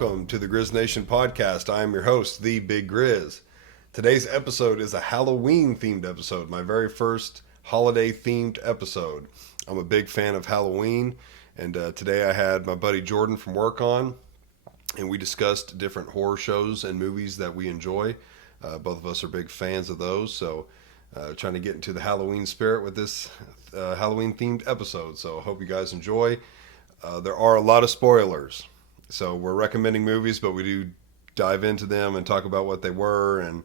welcome to the Grizz Nation podcast. I am your host, the Big Grizz. Today's episode is a Halloween-themed episode, my very first holiday-themed episode. I'm a big fan of Halloween, and today I had my buddy Jordan from work on, and we discussed different horror shows and movies that we enjoy. Both of us are big fans of those, so trying to get into the Halloween spirit with this Halloween-themed episode. So I hope you guys enjoy. There are a lot of spoilers. So we're recommending movies, but we do dive into them and talk about what they were and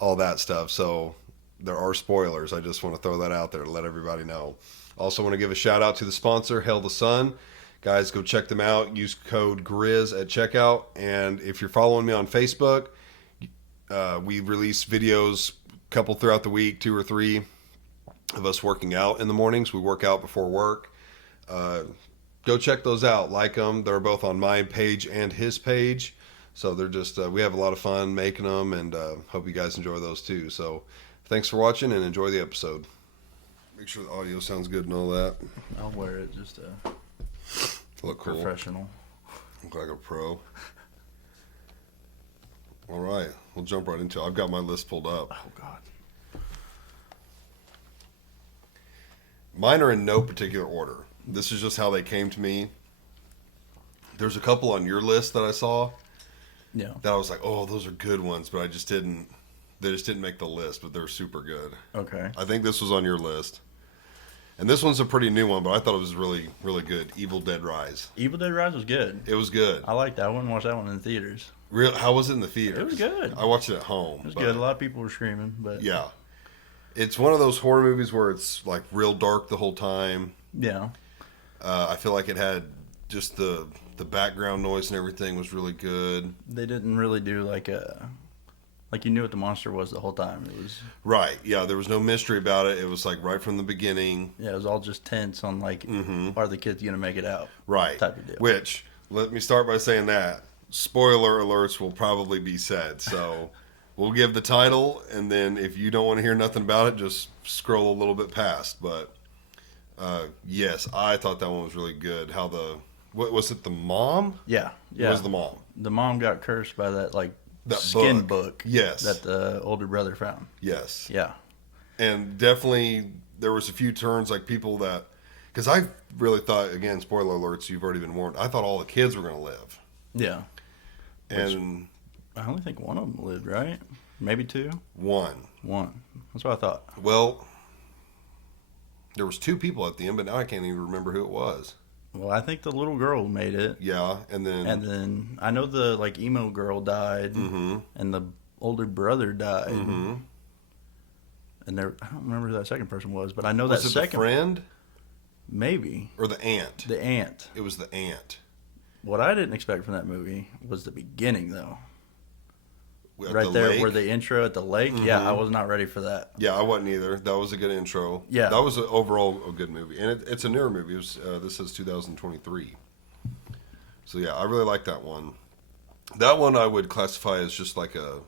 all that stuff. So there are spoilers. I just want to throw that out there to let everybody know. Also want to give a shout out to the sponsor, Hell the Sun. Guys, go check them out. Use code GRIZZ at checkout. And if you're following me on Facebook, we release videos, a couple throughout the week, 2 or 3 of us working out in the mornings. We work out before work. Go check those out. Like them. They're both on my page and his page. So they're just, we have a lot of fun making them, and hope you guys enjoy those too. So thanks for watching and enjoy the episode. Make sure the audio sounds good and all that. I'll wear it just to look cool. Professional. Look like a pro. All right. We'll jump right into it. I've got my list pulled up. Oh, God. Mine are in no particular order. This is just how they came to me. There's a couple on your list that I saw. Yeah. That I was like, oh, those are good ones, but they just didn't make the list, but they're super good. Okay. I think this was on your list. And this one's a pretty new one, but I thought it was really, really good. Evil Dead Rise. Evil Dead Rise was good. It was good. I liked that. I wouldn't watch that one in the theaters. How was it in the theater? It was good. I watched it at home. It was good. A lot of people were screaming, but yeah. It's one of those horror movies where it's like real dark the whole time. Yeah. I feel like it had just the background noise and everything was really good. They didn't really do like you knew what the monster was the whole time. It was right. Yeah, there was no mystery about it. It was like right from the beginning. Yeah, it was all just tense on like, are the kids gonna make it out? Right. Type of deal. Which, let me start by saying that spoiler alerts will probably be said. So we'll give the title, and then if you don't want to hear nothing about it, just scroll a little bit past. But yes, I thought that one was really good. What was it, the mom? Yeah. It was the mom. The mom got cursed by that that skin book. Yes. That the older brother found. Yes. Yeah. And definitely there was a few turns, like people that, because I really thought, again, spoiler alerts, you've already been warned, I thought all the kids were going to live. Yeah. And I only think one of them lived, right? Maybe 2? One. That's what I thought. Well, there was 2 people at the end, but now I can't even remember who it was. Well, I think the little girl made it. Yeah, and then I know the emo girl died, and the older brother died, and I don't remember who that second person was, but I know was that it second the friend, maybe, or the aunt. The aunt. It was the aunt. What I didn't expect from that movie was the beginning, though. At right the there, lake. where the intro at the lake. Yeah, I was not ready for that. Yeah, I wasn't either. That was a good intro. Yeah, that was overall a good movie, and it's a newer movie. It was, this is 2023. So yeah, I really like that one. That one I would classify as just like a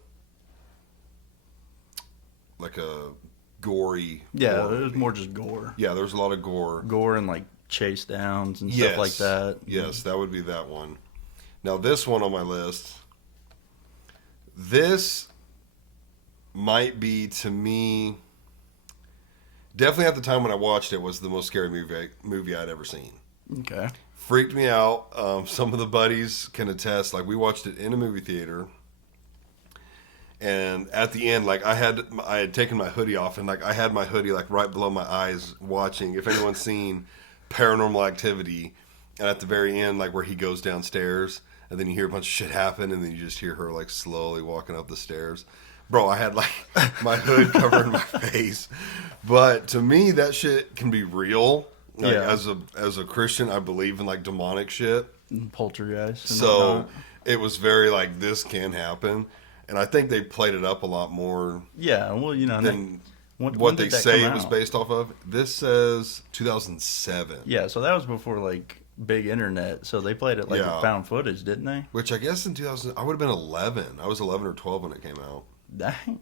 gory. Yeah, it was more just gore. Yeah, there was a lot of gore and like chase downs and stuff like that. Yes, that would be that one. Now this one on my list. This might be, to me, definitely at the time when I watched it, was the most scary movie I'd ever seen. Okay. Freaked me out. Some of the buddies can attest. Like, we watched it in a movie theater, and at the end, like, I had taken my hoodie off, and like I had my hoodie like right below my eyes, watching. If anyone's seen Paranormal Activity, and at the very end, like where he goes downstairs. And then you hear a bunch of shit happen, and then you just hear her like slowly walking up the stairs. Bro, I had like my hood covering my face. But to me, that shit can be real. Like, yeah. As a Christian, I believe in like demonic shit. Poltergeist. So it was very like, this can happen. And I think they played it up a lot more. Yeah, well, than what they say it was based off of. This says 2007. Yeah, so that was before like big internet, so they played it like found footage, didn't they? Which I guess in 2000, I would have been 11. I was 11 or 12 when it came out. Dang.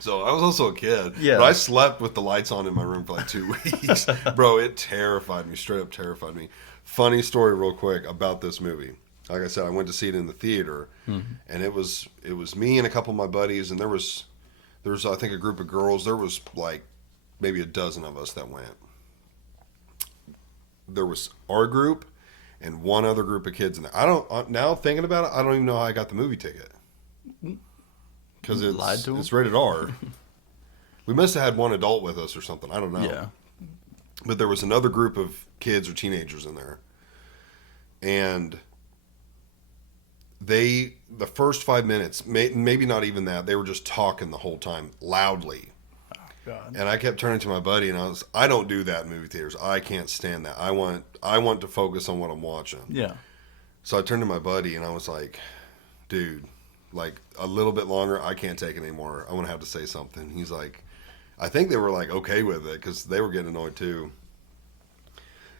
So I was also a kid. Yeah. But I slept with the lights on in my room for like 2 weeks. Bro, it terrified me. Straight up terrified me. Funny story real quick about this movie. Like I said, I went to see it in the theater, and it was me and a couple of my buddies, and there was I think a group of girls. There was like maybe a dozen of us that went. There was our group and one other group of kids in there. I don't now thinking about it. I don't even know how I got the movie ticket because it's rated R. We must have had one adult with us or something. I don't know. Yeah. But there was another group of kids or teenagers in there, and the first 5 minutes, maybe not even that, they were just talking the whole time loudly. Oh, God. And I kept turning to my buddy, and I don't do that in movie theaters. I can't stand that. I want to focus on what I'm watching. Yeah. So I turned to my buddy, and I was like, dude, like a little bit longer, I can't take it anymore. I'm going to have to say something. He's like, I think they were like okay with it because they were getting annoyed too.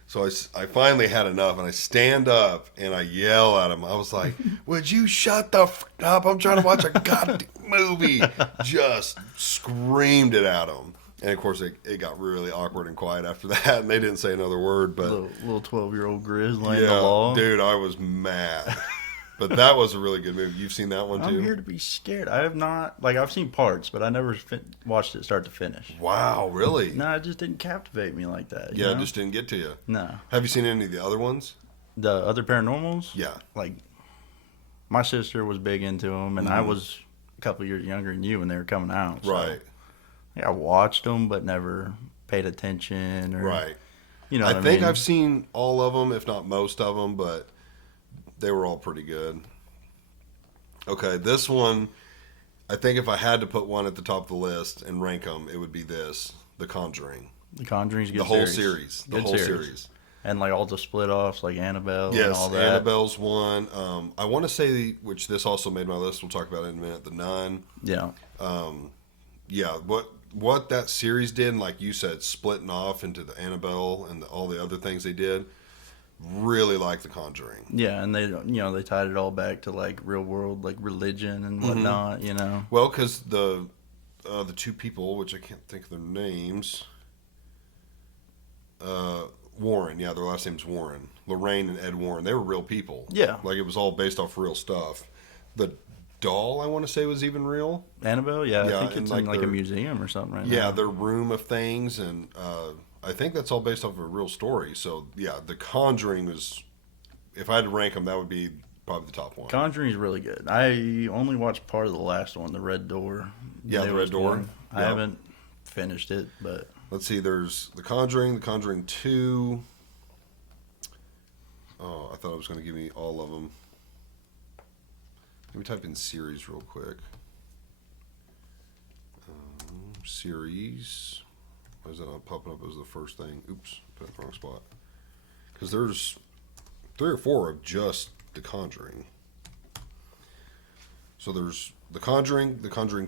So I finally had enough, and I stand up and I yell at him. I was like, would you shut the f up? I'm trying to watch a goddamn movie. Just screamed it at him. And, of course, it got really awkward and quiet after that, and they didn't say another word. But little 12-year-old Grizz laying the law. Dude, I was mad. But that was a really good movie. You've seen that one, too? I'm here to be scared. I have not. Like, I've seen parts, but I never watched it start to finish. Wow, really? No, it just didn't captivate me like that. Yeah, you it know? just didn't get to you. No. Have you seen any of the other ones? The other paranormals? Yeah. Like, my sister was big into them, and I was a couple years younger than you when they were coming out. So, Right. yeah, I watched them, but never paid attention. Or, Right. You know I what I think mean? I've seen all of them, if not most of them, but they were all pretty good. Okay, this one, I think if I had to put one at the top of the list and rank them, it would be this, The Conjuring. The Conjuring's a good The whole series. series. The Good whole series. series. And like all the split offs, like Annabelle and Yes, all that. Annabelle's one. I want to say, which this also made my list, we'll talk about it in a minute, The Nun. Yeah. Yeah, what that series did, and like you said, splitting off into the Annabelle and all the other things they did, really like The Conjuring. Yeah, and they tied it all back to like real world, like religion and whatnot. You know. Well, because the two people, which I can't think of their names, Warren, yeah, their last name's Warren, Lorraine and Ed Warren, they were real people. Yeah. Like it was all based off real stuff. The doll, I want to say, was even real. Annabelle, yeah, Yeah, I think it's and, in like, like a their- museum or something right now. Yeah, their room of things, and I think that's all based off of a real story. So yeah, The Conjuring was, if I had to rank them, that would be probably the top one. Conjuring's really good. I only watched part of the last one, The Red Door. Yeah, The Red Door. I Yeah. haven't finished it, but Let's see, there's The Conjuring 2. Oh, I thought it was going to give me all of them. Let me type in series real quick. Series. Why is that not popping up as the first thing? Oops, put it in the wrong spot. Because there's 3 or 4 of just The Conjuring. So there's The Conjuring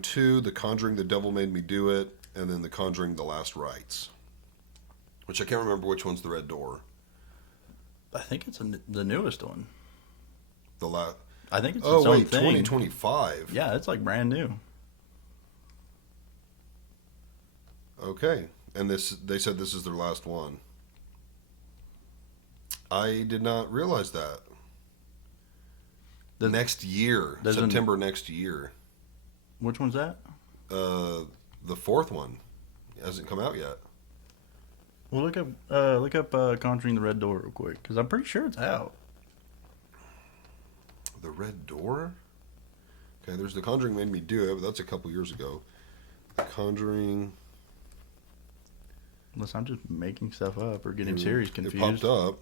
2, The Conjuring The Devil Made Me Do It, and then The Conjuring The Last Rites. Which I can't remember which one's The Red Door. I think it's the newest one. I think it's its Oh, own wait, thing. 2025. Yeah, it's like brand new. Okay. And they said this is their last one. I did not realize that. The- Next year. there's an- September next year. Which one's that? The 4th one hasn't come out yet. Well, look up Conjuring the Red Door real quick, because I'm pretty sure it's out. The Red Door? Okay, there's The Conjuring Made Me Do It, but that's a couple years ago. The Conjuring... Unless I'm just making stuff up or getting series confused. It popped up.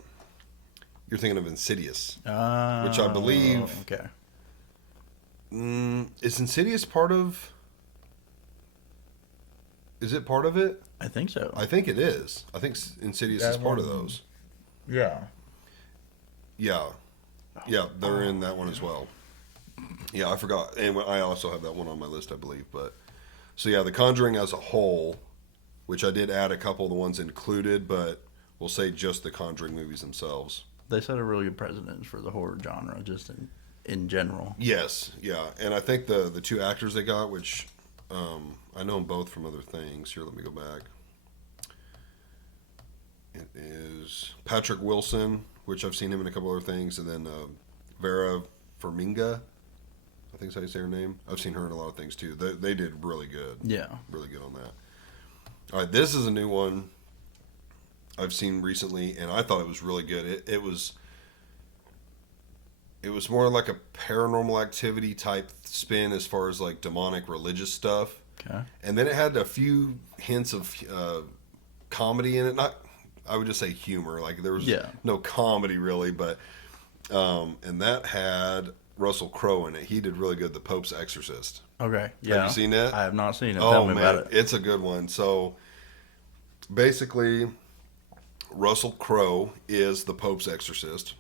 You're thinking of Insidious. Which I Oh, believe... Okay. Is Insidious part of... Is it part of it? I think so. I think it is. I think Insidious is part of those. Yeah. Yeah. Yeah, they're in that one as well. Yeah, I forgot. And I also have that one on my list, I believe. But so yeah, The Conjuring as a whole, which I did add a couple of the ones included, but we'll say just the Conjuring movies themselves. They set a really good precedent for the horror genre, just in general. Yes, yeah. And I think the 2 actors they got, which I know them both from other things. Here, let me go back. It is Patrick Wilson, which I've seen him in a couple other things, and then Vera Farmiga. I think that's how you say her name. I've seen her in a lot of things too. They did really good. Yeah. Really good on that. All right, this is a new one I've seen recently, and I thought it was really good. It was more like a paranormal activity type spin as far as like demonic religious stuff. Okay. And then it had a few hints of comedy in it. Not, I would just say humor. Like there was no comedy really, but and that had Russell Crowe in it. He did really good. The Pope's Exorcist. Okay. Yeah. Have you seen that? I have not seen it. Oh, Tell me man, about it. it's a good one. So basically, Russell Crowe is the Pope's exorcist.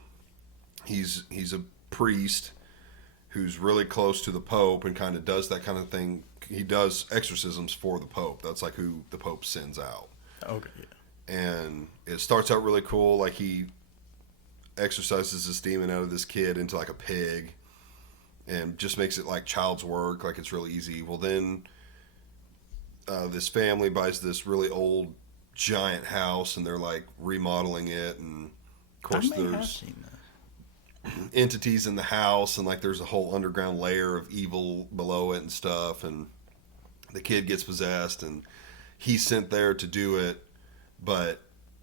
He's a priest who's really close to the Pope and kind of does that kind of thing. He does exorcisms for the Pope. That's like who the Pope sends out. Okay. Yeah. And it starts out really cool. Like he exorcises this demon out of this kid into like a pig and just makes it like child's work. Like it's really easy. Well, then this family buys this really old giant house and they're like remodeling it. And of course there's entities in the house and like there's a whole underground layer of evil below it and stuff. And the kid gets possessed and he's sent there to do it, but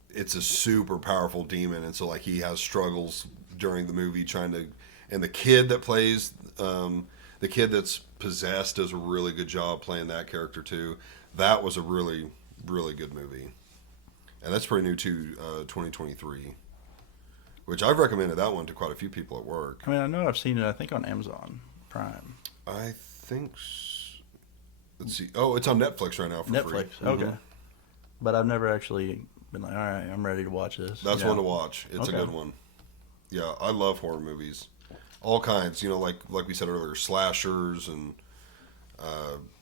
it's a super powerful demon, and so like he has struggles during the movie trying to. And the kid that plays the kid that's possessed does a really good job playing that character too. That was a really really good movie, and that's pretty new too, 2023. Which I've recommended that one to quite a few people at work. I mean, I know I've seen it. I think on Amazon Prime. I think. Let's see. Oh, it's on Netflix right now for free. Netflix. Okay. But I've never actually been like, all right, I'm ready to watch this. That's one to watch. It's a good one. Yeah, I love horror movies, all kinds. You know, like we said earlier, slashers and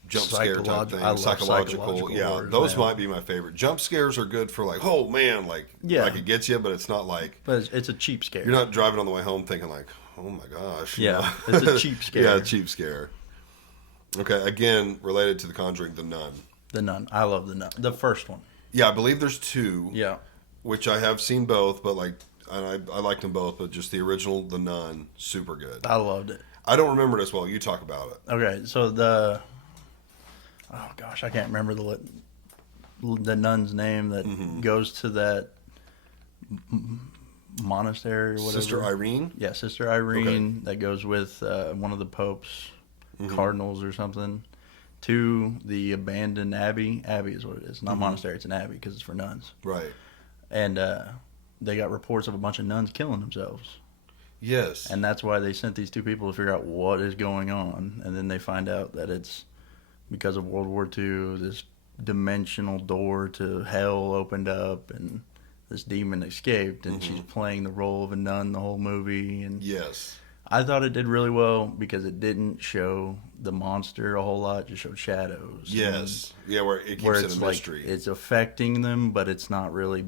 jump scare type things, psychological. Yeah, horrors, those might be my favorite. Jump scares are good for like, oh man, like it gets you, but it's not like. But it's a cheap scare. You're not driving on the way home thinking like, oh my gosh. Yeah, you know? it's a cheap scare. Yeah, cheap scare. Okay, again, related to The Conjuring, The Nun. The Nun. I love The Nun. The first one. Yeah, I believe there's two. Yeah. Which I have seen both, but like, and I liked them both, but just the original, The Nun, super good. I loved it. I don't remember it as well. You talk about it. Okay, so oh gosh, I can't remember the nun's name that goes to that monastery or whatever. Sister Irene? Yeah, Sister Irene, that goes with one of the Pope's cardinals or something, to the abandoned abbey. Abbey is what it is. Not monastery, it's an abbey because it's for nuns. Right. And they got reports of a bunch of nuns killing themselves. Yes. And that's why they sent these two people to figure out what is going on. And then they find out that it's because of World War II, this dimensional door to hell opened up and this demon escaped, and she's playing the role of a nun the whole movie. And yes. I thought it did really well because it didn't show the monster a whole lot, it just showed shadows. Yes. Yeah, where it keeps it a mystery. Like, it's affecting them, but it's not really,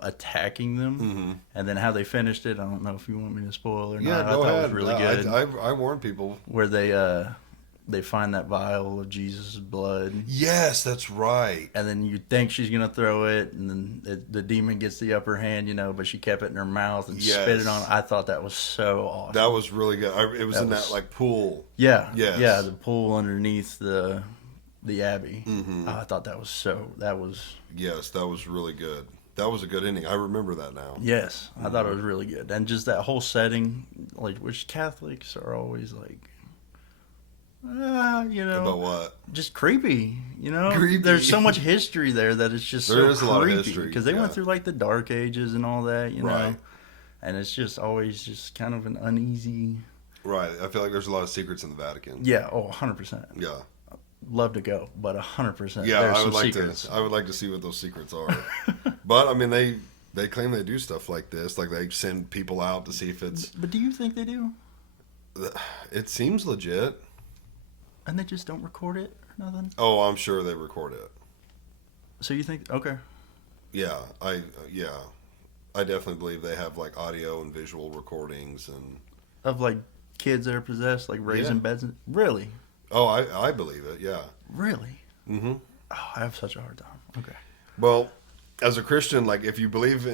attacking them. And then how they finished it, I don't know if you want me to spoil or not. Yeah, I thought it was really good. I warn people. Where they find that vial of Jesus' blood. Yes, that's right. And then you think she's going to throw it, and then the demon gets the upper hand, but she kept it in her mouth and spit it on. I thought that was so awesome. That was really good. It was in that like pool. Yeah. Yes. Yeah, the pool underneath the abbey. I thought that was... Yes, that was really good. That was a good ending. I remember that now. Yes, I thought it was really good. And just that whole setting, like, which Catholics are always like, About what? just creepy, Creepy. There's so much history there that it's just There is so a lot of creepy history, because they yeah. went through like the Dark Ages and all that, Right. and it's just always just kind of an uneasy. Right. I feel like there's a lot of secrets in the Vatican. Yeah. Oh, 100%. Yeah. Love to go, but 100%. Yeah, There's I would some like secrets. to. I would like to see what those secrets are. But I mean, they claim they do stuff like this. Like they send people out to see if it's. But do you think they do? It seems legit. And they just don't record it or nothing? Oh, I'm sure they record it. So you think, okay. Yeah, I definitely believe they have like audio and visual recordings and. Of like kids that are possessed, like raising beds? Really? Oh, I believe it. Yeah. Really? Mm-hmm. Oh, I have such a hard time. Okay. Well, as a Christian, like if you believe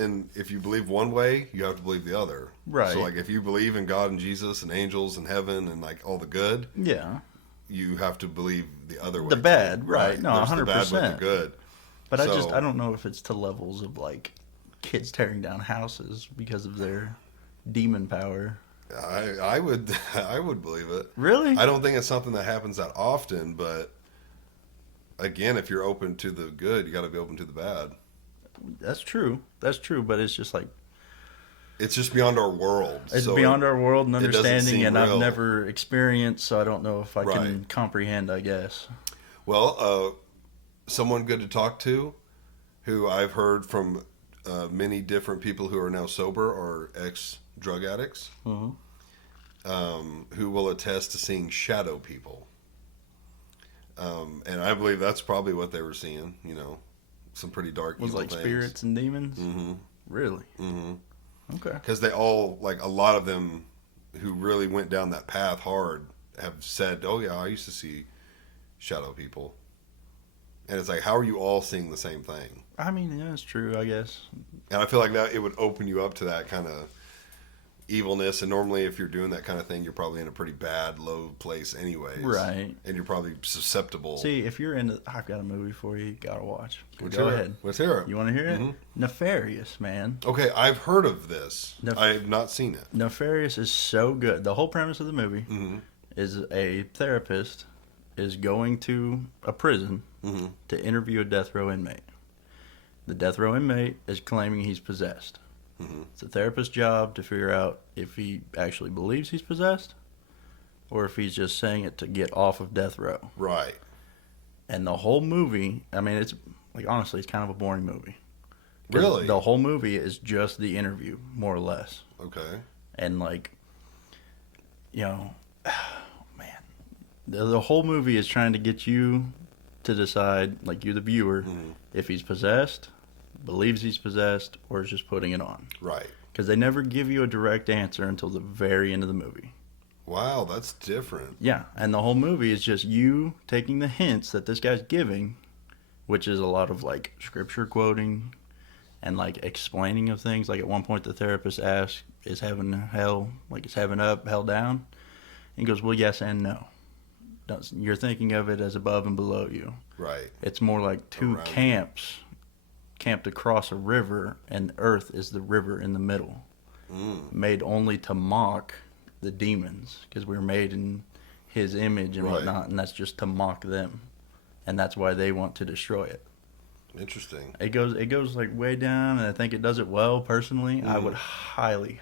one way, you have to believe the other. Right. So like if you believe in God and Jesus and angels and heaven and like all the good, Yeah. you have to believe the other way. The bad, too. right. No, There's the bad 100%. with the good. But So- I don't know if it's to levels of like kids tearing down houses because of their demon power. I would I would believe it. Really? I don't think it's something that happens that often, but again, if you're open to the good, you got to be open to the bad. That's true. That's true. But it's just like It's just beyond our world. it's So beyond our world and it doesn't understanding, seem and real. I've never experienced, so I don't know if I Right. can comprehend. I guess. Well, someone good to talk to, who I've heard from many different people who are now sober or ex-drug addicts, who will attest to seeing shadow people. And I believe that's probably what they were seeing, you know, some pretty dark Was evil like things. spirits and demons. Mm-hmm. Really? Mm-hmm. Okay. Because they all, like a lot of them who really went down that path hard have said, oh yeah, I used to see shadow people. And it's like, how are you all seeing the same thing? I mean, yeah, it's true. I guess. And I feel like that it would open you up to that kind of evilness. And normally, if you're doing that kind of thing, you're probably in a pretty bad, low place, anyways. Right. And you're probably susceptible. See, if you're into, I've got a movie for you. You gotta watch. Let's Go hear it. ahead. Let's hear it. You want to hear it? Mhm. Nefarious, man. Okay, I've heard of this. Nef- I've not seen it. Nefarious is so good. The whole premise of the movie Mm-hmm. is a therapist is going to a prison Mm-hmm. to interview a death row inmate. The death row inmate is claiming he's possessed. Mm-hmm. It's a therapist's job to figure out if he actually believes he's possessed or if he's just saying it to get off of death row. Right. And the whole movie, I mean, it's like honestly, it's kind of a boring movie. 'Cause Really? The whole movie is just the interview, more or less. Okay. And like, you know, man, the whole movie is trying to get you to decide, like you the viewer, Mm-hmm. if he's possessed, believes he's possessed, or is just putting it on. Right. Because they never give you a direct answer until the very end of the movie. Wow, that's different. Yeah, and the whole movie is just you taking the hints that this guy's giving, which is a lot of like scripture quoting and like explaining of things. Like at one point, the therapist asks, "Is heaven hell? Like is heaven up, hell down?" And he goes, "Well, yes and no. You're thinking of it as above and below you. Right. It's more like two Around you. camps camped across a river, and Earth is the river in the middle, made only to mock the demons, because we were made in His image and Right. whatnot, and that's just to mock them, and that's why they want to destroy it. Interesting. It goes like way down, and I think it does it well. Personally, I would highly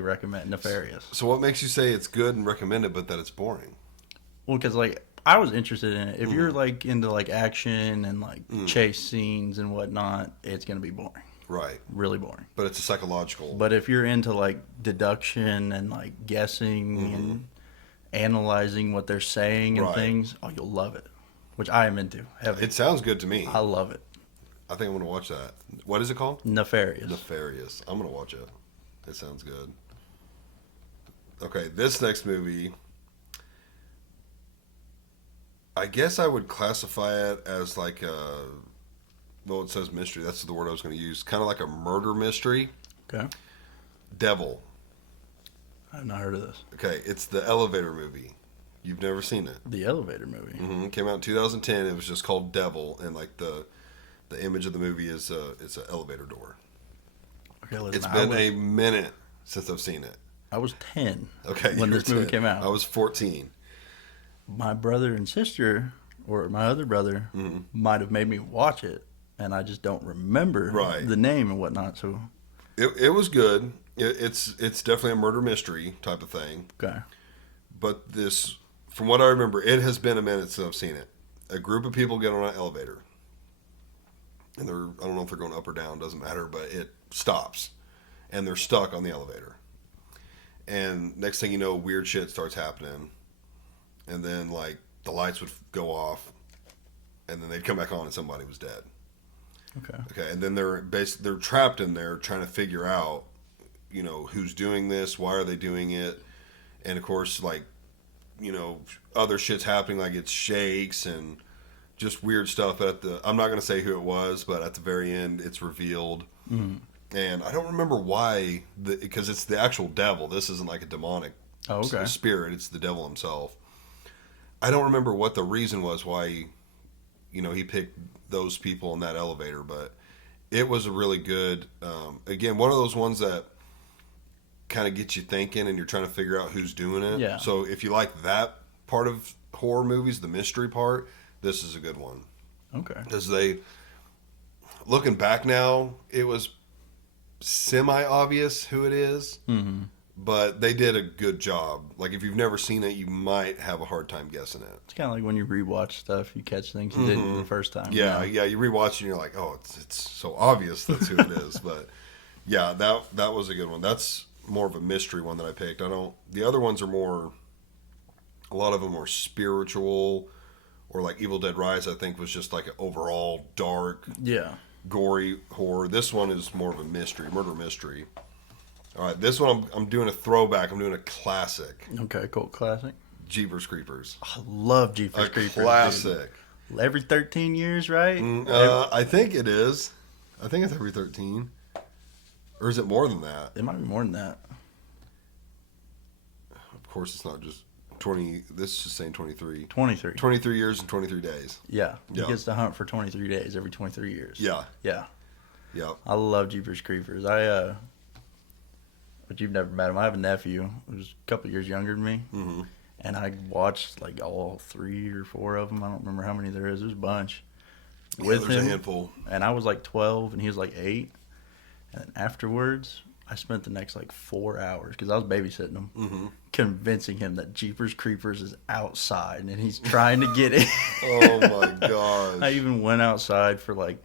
recommend Nefarious. So what makes you say it's good and recommend it, but that it's boring? Well, because like I was interested in it. If you're like into like action and like chase scenes and whatnot, it's gonna be boring, Right. really boring. But it's a psychological. But if you're into like deduction and like guessing and analyzing what they're saying and Right. things, oh, you'll love it. Which I am into. Heavy. It sounds good to me. I love it. I think I'm going to watch that. What is it called? Nefarious. Nefarious. I'm going to watch it. It sounds good. Okay, this next movie, I guess I would classify it as like a, well, it says mystery. That's the word I was going to use. Kind of like a murder mystery. Okay. Devil. I've not heard of this. Okay, it's the Elevator movie. You've never seen it. The Elevator movie. Came out in 2010. It was just called Devil, and like the image of the movie is it's an elevator door. Okay, listen, It's been a minute since I've seen it. I was 10 Okay, when you this were movie 10. came out. I was 14. My brother and sister, or my other brother, might have made me watch it, and I just don't remember Right. the name and whatnot. So, It was good. It's definitely a murder mystery type of thing. okay. But this, from what I remember, it has been a minute since I've seen it. A group of people get on an elevator, and I don't know if they're going up or down, doesn't matter, but it stops, and they're stuck on the elevator. And next thing you know, weird shit starts happening, and then like the lights would go off, and then they'd come back on, and somebody was dead. Okay. Okay, and then they're trapped in there trying to figure out, you know, who's doing this, why are they doing it, and of course, like, you know, other shit's happening, like it shakes and just weird stuff. But I'm not going to say who it was, but at the very end, it's revealed. Mm. And I don't remember why, because it's the actual devil. This isn't like a demonic Oh, okay. spirit. It's the devil himself. I don't remember what the reason was why, he picked those people in that elevator, but it was a really good, again, one of those ones that kind of gets you thinking and you're trying to figure out who's doing it. Yeah. So if you like that part of horror movies, the mystery part, this is a good one. Okay. Because looking back now, it was semi-obvious who it is, Mm-hmm. but they did a good job. Like, if you've never seen it, you might have a hard time guessing it. It's kind of like when you rewatch stuff, you catch things you didn't the first time. Yeah, yeah. You rewatch it and you're like, oh, it's so obvious that's who it is. But yeah, that was a good one. That's more of a mystery one that I picked. The other ones are more, a lot of them are spiritual, or like Evil Dead Rise, I think was just like an overall dark, Yeah. gory horror. This one is more of a mystery, murder mystery. All right, this one I'm doing a throwback. I'm doing a classic. Okay, cult classic. Jeepers Creepers. I love Jeepers A Creepers. classic. Dude. Every 13 years, right? I think it is. I think it's every 13. Or is it more than that? It might be more than that. Of course, it's not just 20. This is just saying 23. 23. 23 years and 23 days. Yeah. He Yeah. gets to hunt for 23 days every 23 years. Yeah. Yeah. Yeah. I love Jeepers Creepers. But you've never met him. I have a nephew who's a couple years younger than me. Mm-hmm. And I watched like all 3 or 4 of them. I don't remember how many there is. There's a bunch. With there's him. a handful. And I was like 12 and he was like 8. And afterwards, I spent the next like 4 hours, because I was babysitting him, Mm-hmm. convincing him that Jeepers Creepers is outside and he's trying to get in. Oh my gosh. I even went outside for like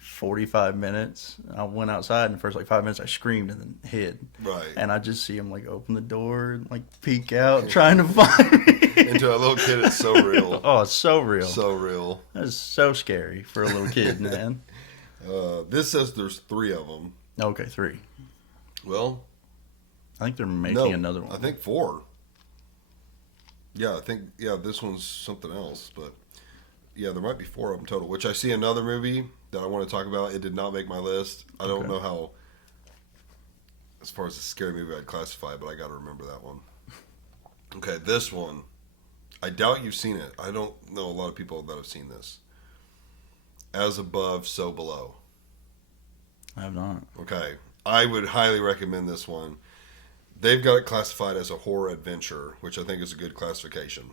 45 minutes. I went outside, and the first like 5 minutes I screamed and then hid. Right. And I just see him like open the door and like peek out trying to find me. And to a little kid, it's so real. Oh, it's so real. So real. That is so scary for a little kid, man. This says there's 3 of them. Okay, 3. Well, I think they're making no, another one. I think 4. Yeah, this one's something else, but yeah, there might be 4 of them total. Which I see another movie that I want to talk about. It did not make my list. I don't know how, as far as a scary movie, I'd classify it, but I got to remember that one. Okay, this one, I doubt you've seen it. I don't know a lot of people that have seen this. As Above, So Below. I have not. Okay, I would highly recommend this one. They've got it classified as a horror adventure, which I think is a good classification.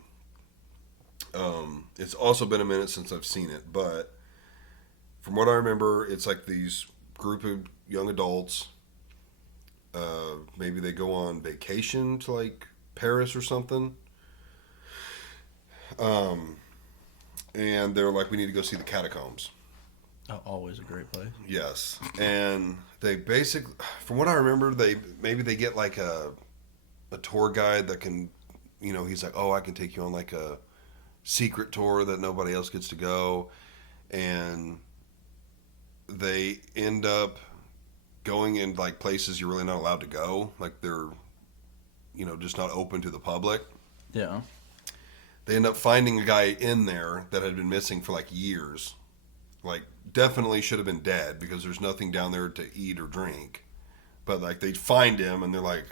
It's also been a minute since I've seen it, but from what I remember, it's like these group of young adults. Maybe they go on vacation to like Paris or something. And they're like, we need to go see the catacombs. Oh, always a great place. Yes, and they basically, from what I remember, they get like a tour guide that can, he's like, oh, I can take you on like a secret tour that nobody else gets to go, and they end up going in like places you're really not allowed to go, like they're, just not open to the public. Yeah. They end up finding a guy in there that had been missing for like years. Like, definitely should have been dead because there's nothing down there to eat or drink. But like, they find him and they're like,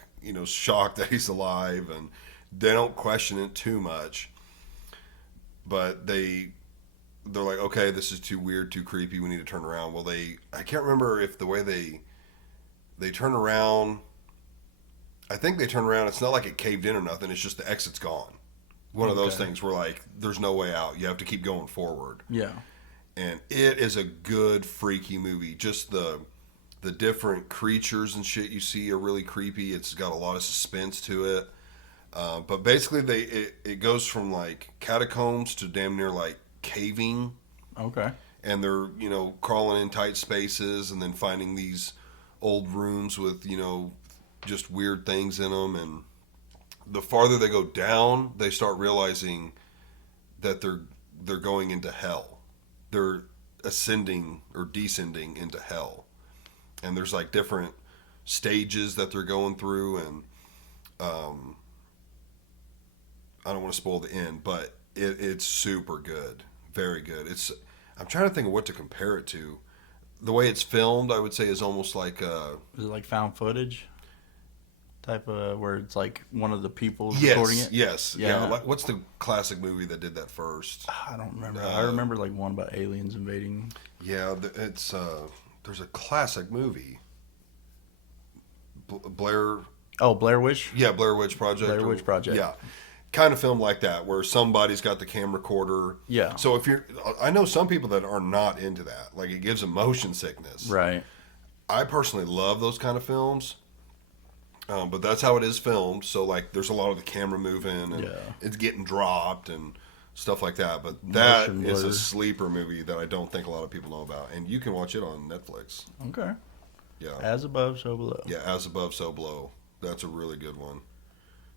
shocked that he's alive, and they don't question it too much. But they're like, okay, this is too weird, too creepy, we need to turn around. Well, I can't remember if the way they turn around, I think they turn around, it's not like it caved in or nothing, it's just the exit's gone. One of those things where like, there's no way out, you have to keep going forward. Yeah. And it is a good freaky movie. Just the different creatures and shit you see are really creepy. It's got a lot of suspense to it. But basically, it goes from like catacombs to damn near like caving. Okay. And they're crawling in tight spaces and then finding these old rooms with just weird things in them. And the farther they go down, they start realizing that they're going into hell. They're ascending or descending into hell, and there's like different stages that they're going through, and I don't want to spoil the end, but it's super good, very good. I'm trying to think of what to compare it to. The way it's filmed, I would say, is almost like Is it like found footage type of where it's like one of the people yes, recording it? yes, Yeah. yeah. What's the classic movie that did that first? I don't remember. I remember like one about aliens invading. Yeah, it's there's a classic movie. Blair. Oh, Blair Witch. Yeah, Blair Witch Project. Blair Witch Project. Yeah, kind of film like that where somebody's got the camcorder. Yeah. So I know some people that are not into that. Like it gives them motion sickness. Right. I personally love those kind of films. But that's how it is filmed. So like, there's a lot of the camera moving and it's getting dropped and stuff like that. But that Motion is blur. a sleeper movie that I don't think a lot of people know about, and you can watch it on Netflix. Okay. Yeah. As above, so below. Yeah, As Above, So Below. That's a really good one.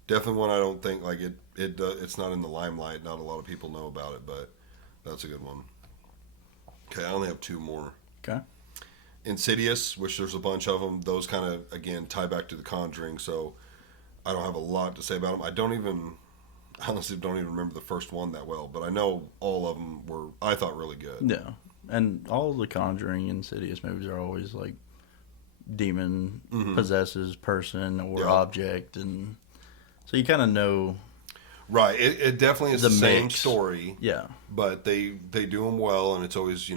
Definitely one I don't think like it's not in the limelight. Not a lot of people know about it, but that's a good one. Okay, I only have two more. Okay. Insidious, which there's a bunch of them. Those kind of again tie back to The Conjuring, so I don't have a lot to say about them. I honestly don't even remember the first one that well, but I know all of them were I thought really good. Yeah. And all the Conjuring, Insidious movies are always like demon possesses person or object, and so you kind of know. Right, it definitely is the same mix. story. Yeah. But they do them well, and it's always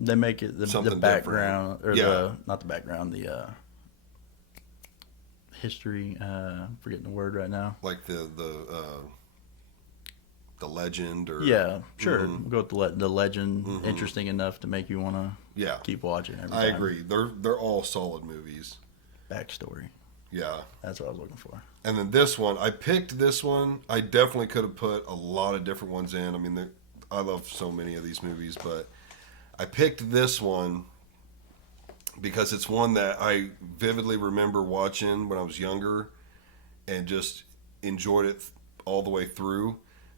They make it the Something background different. or Yeah. not the background, the history. I'm forgetting the word right now. like the legend or Yeah, sure. We'll go with the legend. Mm-hmm. Interesting enough to make you want to yeah. keep watching every I time. agree. They're all solid movies. Backstory. Yeah. That's what I was looking for. And then this one, I picked this one. I definitely could have put a lot of different ones in. I mean, I love so many of these movies, but I picked this one because it's one that I vividly remember watching when I was younger and just enjoyed it all the way through.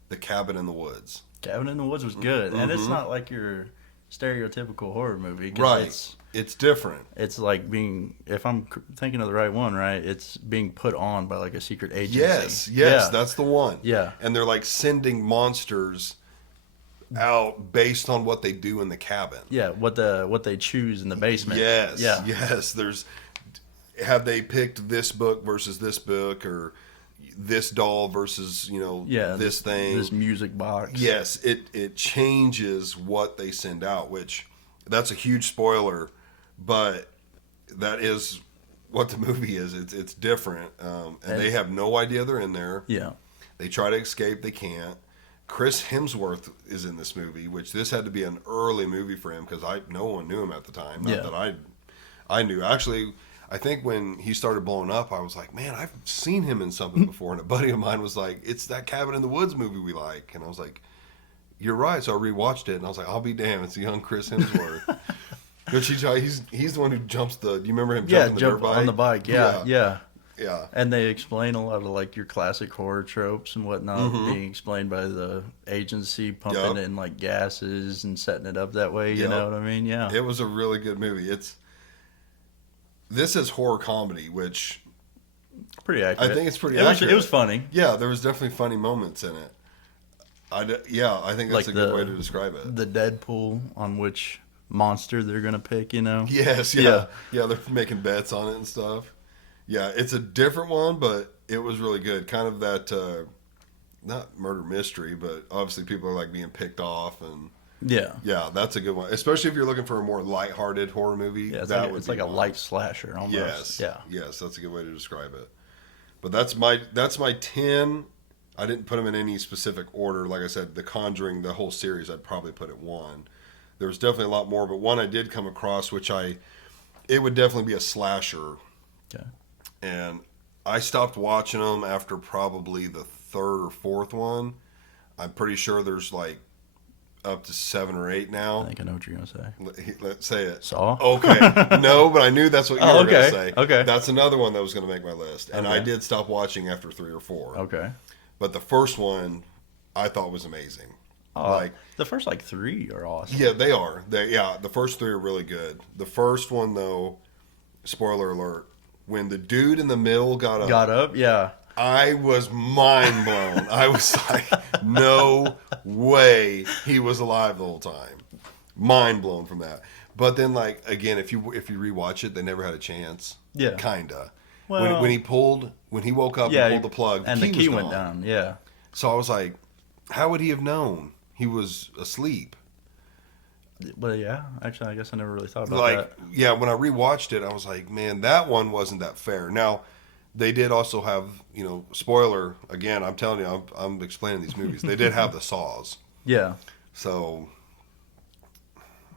The Cabin in the Woods. Cabin in the Woods was good, and it's not like your stereotypical horror movie. 'Cause Right. It's different. It's like being, if I'm thinking of the right one, right? It's being put on by like a secret agency. Yes, Yeah. that's the one. Yeah. And they're like sending monsters out based on what they do in the cabin. Yeah, what they choose in the basement. Yes. Yeah. Yes. Have they picked this book versus this book or this doll versus, this thing? This music box. Yes, it changes what they send out, which that's a huge spoiler, but that is what the movie is. It's different, and they have no idea they're in there. Yeah. They try to escape, they can't. Chris Hemsworth is in this movie, which this had to be an early movie for him because no one knew him at the time. Not that I knew. Actually, I think when he started blowing up, I was like, man, I've seen him in something before. And a buddy of mine was like, it's that Cabin in the Woods movie we like. And I was like, you're right. So I rewatched it, and I was like, I'll be damned. It's a young Chris Hemsworth. Which he's the one who jumps do you remember him jumping the dirt bike? On the bike. Yeah. Yeah. And they explain a lot of like your classic horror tropes and whatnot being explained by the agency pumping in like gases and setting it up that way. You know what I mean? Yeah. It was a really good movie. This is horror comedy, which pretty accurate. I think it's pretty accurate. It was funny. Yeah, there was definitely funny moments in it. I think that's Like a good way to describe it. The Deadpool on which monster they're gonna pick. Yes, yeah. They're making bets on it and stuff. Yeah, it's a different one, but it was really good. Kind of that, not murder mystery, but obviously people are like being picked off, and yeah, that's a good one. Especially if you're looking for a more lighthearted horror movie. Yeah, it's like a light slasher almost. Yes, that's a good way to describe it. But that's my 10. I didn't put them in any specific order. Like I said, The Conjuring, the whole series, I'd probably put at 1. There was definitely a lot more, but one I did come across, it would definitely be a slasher. Okay. And I stopped watching them after probably the 3rd or 4th one. I'm pretty sure there's like up to 7 or 8 now. I think I know what you're gonna say. Let's say it. Saw? Okay. No, but I knew that's what you were going to say. Okay. That's another one that was going to make my list. And I did stop watching after 3 or 4. Okay. But the first one I thought was amazing. The first 3 are awesome. Yeah, they are. The first 3 are really good. The first one, though, spoiler alert, when the dude in the middle got up. Yeah. I was mind blown. I was like, no way he was alive the whole time. Mind blown from that. But then, like, again, if you rewatch it, they never had a chance. Yeah. Kinda. Well, when he woke up and pulled the plug, and the key was went gone. down. Yeah. So I was like, how would he have known he was asleep? But yeah, actually, I guess I never really thought about Like, that. yeah, when I rewatched it, I was like, man, that one wasn't that fair. Now, they did also have, spoiler again. I'm telling you, I'm explaining these movies. They did have the saws. Yeah. So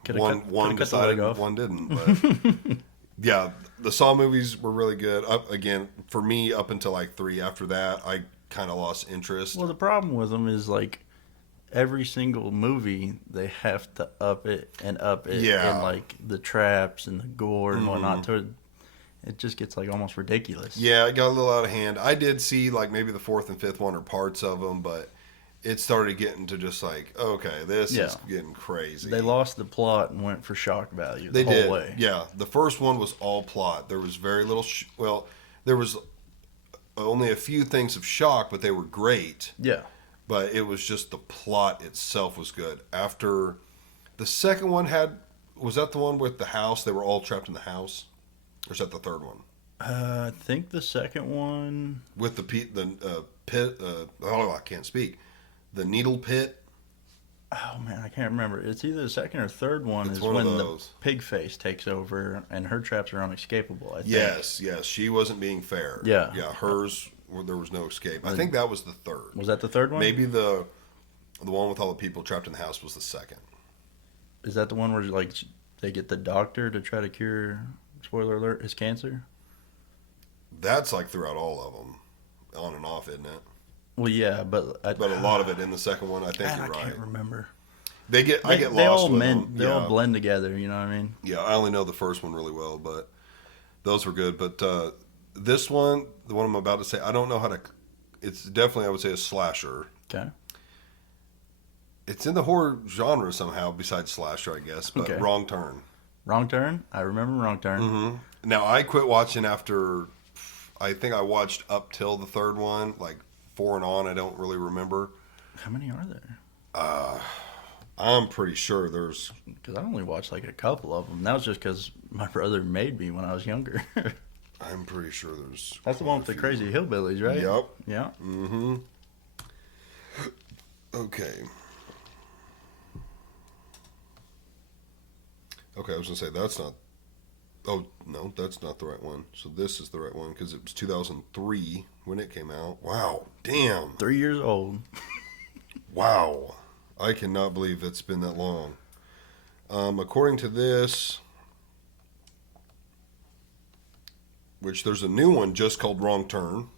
Coulda one cut the leg decided, off. one didn't. But yeah, the Saw movies were really good. Again, for me, up until like 3. After that, I kind of lost interest. Well, the problem with them is like every single movie they have to up it and Yeah. and like the traps and the gore and whatnot to it just gets like almost ridiculous. Yeah, it got a little out of hand. I did see like maybe the 4th and 5th one or parts of them, but it started getting to just like, okay, this is getting crazy. They lost the plot and went for shock value They the whole did. way. Yeah, the first one was all plot. There was very little. There was only a few things of shock, but they were great. Yeah. But it was just the plot itself was good. After the second one was that the one with the house? They were all trapped in the house, or is that the third one? I think the second one. With the pit. I can't speak. The needle pit. Oh man, I can't remember. It's either the second or third one It's is one of when the those. pig face takes over and her traps are unescapable. I think. Yes, she wasn't being fair. Yeah. Hers. There was no escape. I think that was the third. Was that the third one? Maybe the one with all the people trapped in the house was the second. Is that the one where like they get the doctor to try to cure? Spoiler alert: his cancer. That's like throughout all of them, on and off, isn't it? Well, yeah, but But a lot of it in the second one, I think man, you're I right. can't remember. I get They lost all with mend, them. they all blend together. You know what I mean? Yeah, I only know the first one really well, but those were good. But this one, the one I'm about to say, I don't know how to. It's definitely, I would say, a slasher. Okay. It's in the horror genre somehow, besides slasher, I guess. But Okay. Wrong Turn. Wrong Turn. I remember Wrong Turn. Mm-hmm. Now I quit watching after. I think I watched up till the third one, like 4 and on. I don't really remember. How many are there? I'm pretty sure there's. Because I only watched like a couple of them. That was just because my brother made me when I was younger. I'm pretty sure there's. That's the one with the crazy hillbillies, right? Yep. Yeah. Mm-hmm. Okay. Okay, I was gonna say that's not. Oh no, that's not the right one. So this is the right one because it was 2003 when it came out. Wow, damn. 3 years old. Wow, I cannot believe it's been that long. According to this, which there's a new one just called Wrong Turn,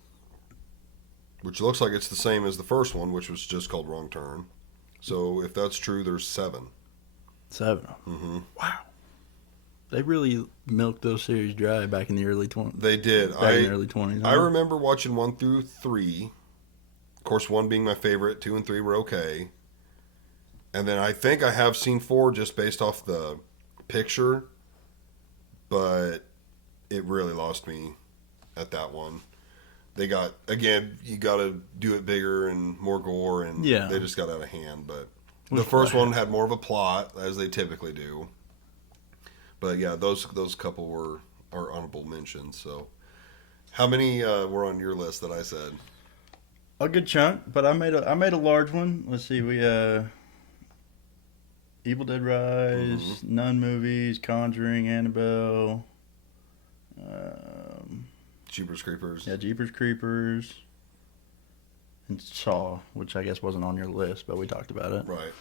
which looks like it's the same as the first one, which was just called Wrong Turn. So if that's true, there's 7. 7. Mm-hmm. Wow. They really milked those series dry back in the early 20s. They did. Back in the early 20s. I remember watching 1 through 3. Of course, 1 being my favorite, 2 and 3 were okay. And then I think I have seen 4 just based off the picture, but it really lost me at that one. They got, again, you got to do it bigger and more gore, and Yeah. they just got out of hand. But Was the first flat. one had more of a plot, as they typically do. But yeah, those couple are honorable mentions. So, how many were on your list that I said? A good chunk, but I made a large one. Let's see, we Evil Dead Rise, Nun movies, Conjuring, Annabelle, Jeepers Creepers. yeah, Jeepers Creepers, and Saw, which I guess wasn't on your list, but we talked about it. Right.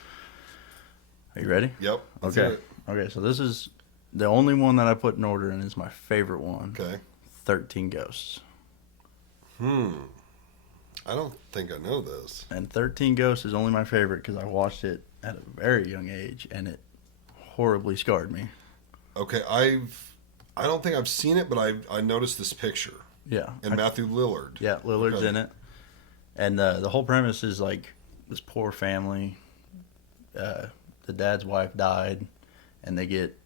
Are you ready? Yep. Let's Okay. do it. Okay, so this is the only one that I put in order, and is my favorite one. Okay. 13 Ghosts. I don't think I know this. And 13 Ghosts is only my favorite because I watched it at a very young age, and it horribly scarred me. Okay, I don't think I've seen it, but I noticed this picture. Yeah. And Matthew Lillard. Yeah, Lillard's Okay. in it. And the whole premise is like this poor family. The dad's wife died, and they get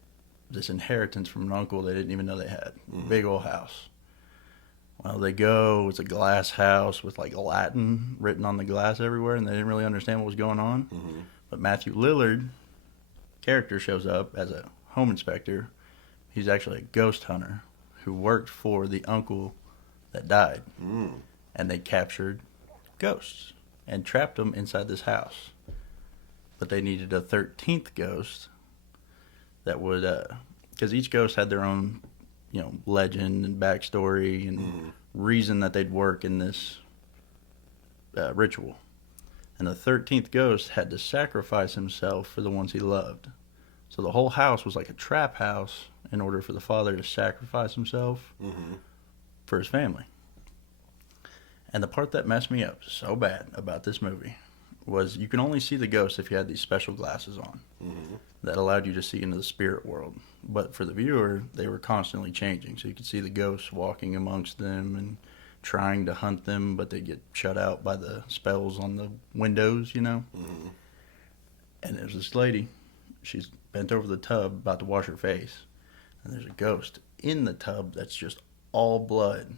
this inheritance from an uncle they didn't even know they had. Big old house. Well, they go. It's a glass house with like Latin written on the glass everywhere, and they didn't really understand what was going on. Mm-hmm. But Matthew Lillard character shows up as a home inspector. He's actually a ghost hunter who worked for the uncle that died, and they captured ghosts and trapped them inside this house. But they needed a 13th ghost that would, because each ghost had their own, legend and backstory and reason that they'd work in this ritual. And the 13th ghost had to sacrifice himself for the ones he loved. So the whole house was like a trap house in order for the father to sacrifice himself for his family. And the part that messed me up so bad about this movie was you can only see the ghosts if you had these special glasses on that allowed you to see into the spirit world. But for the viewer, they were constantly changing. So you could see the ghosts walking amongst them and trying to hunt them, but they get shut out by the spells on the windows, And there's this lady. She's bent over the tub about to wash her face. And there's a ghost in the tub that's just all blood.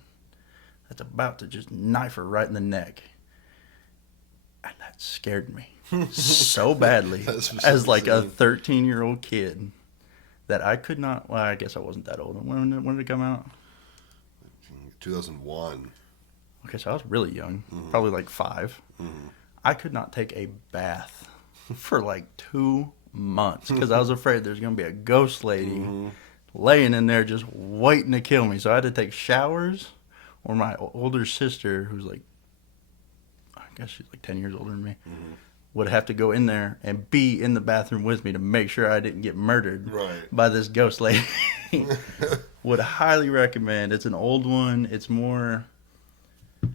That's about to just knife her right in the neck. And that scared me so badly as like a 13-year-old kid that I could not, well, I guess I wasn't that old. When did it come out? 2001. Okay, so I was really young, probably like 5. I could not take a bath for like 2 months because I was afraid there's going to be a ghost lady laying in there just waiting to kill me. So I had to take showers, or my older sister, who's like, I guess she's like 10 years older than me, would have to go in there and be in the bathroom with me to make sure I didn't get murdered by this ghost lady. Would highly recommend. It's an old one. It's more...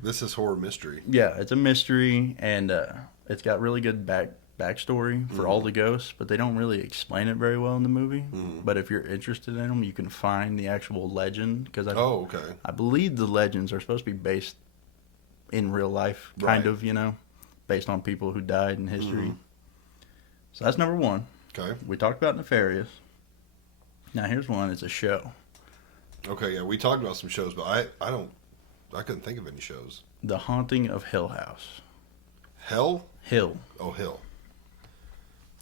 This is horror mystery. Yeah, it's a mystery, and it's got really good backstory for all the ghosts, but they don't really explain it very well in the movie. But if you're interested in them, you can find the actual legend. Cause I believe the legends are supposed to be based in real life, kind of, based on people who died in history. So that's number 1. Okay. We talked about Nefarious. Now here's one. It's a show. Okay, yeah, we talked about some shows, but I couldn't think of any shows. The Haunting of Hill House. Hell? Hill. Oh, Hill.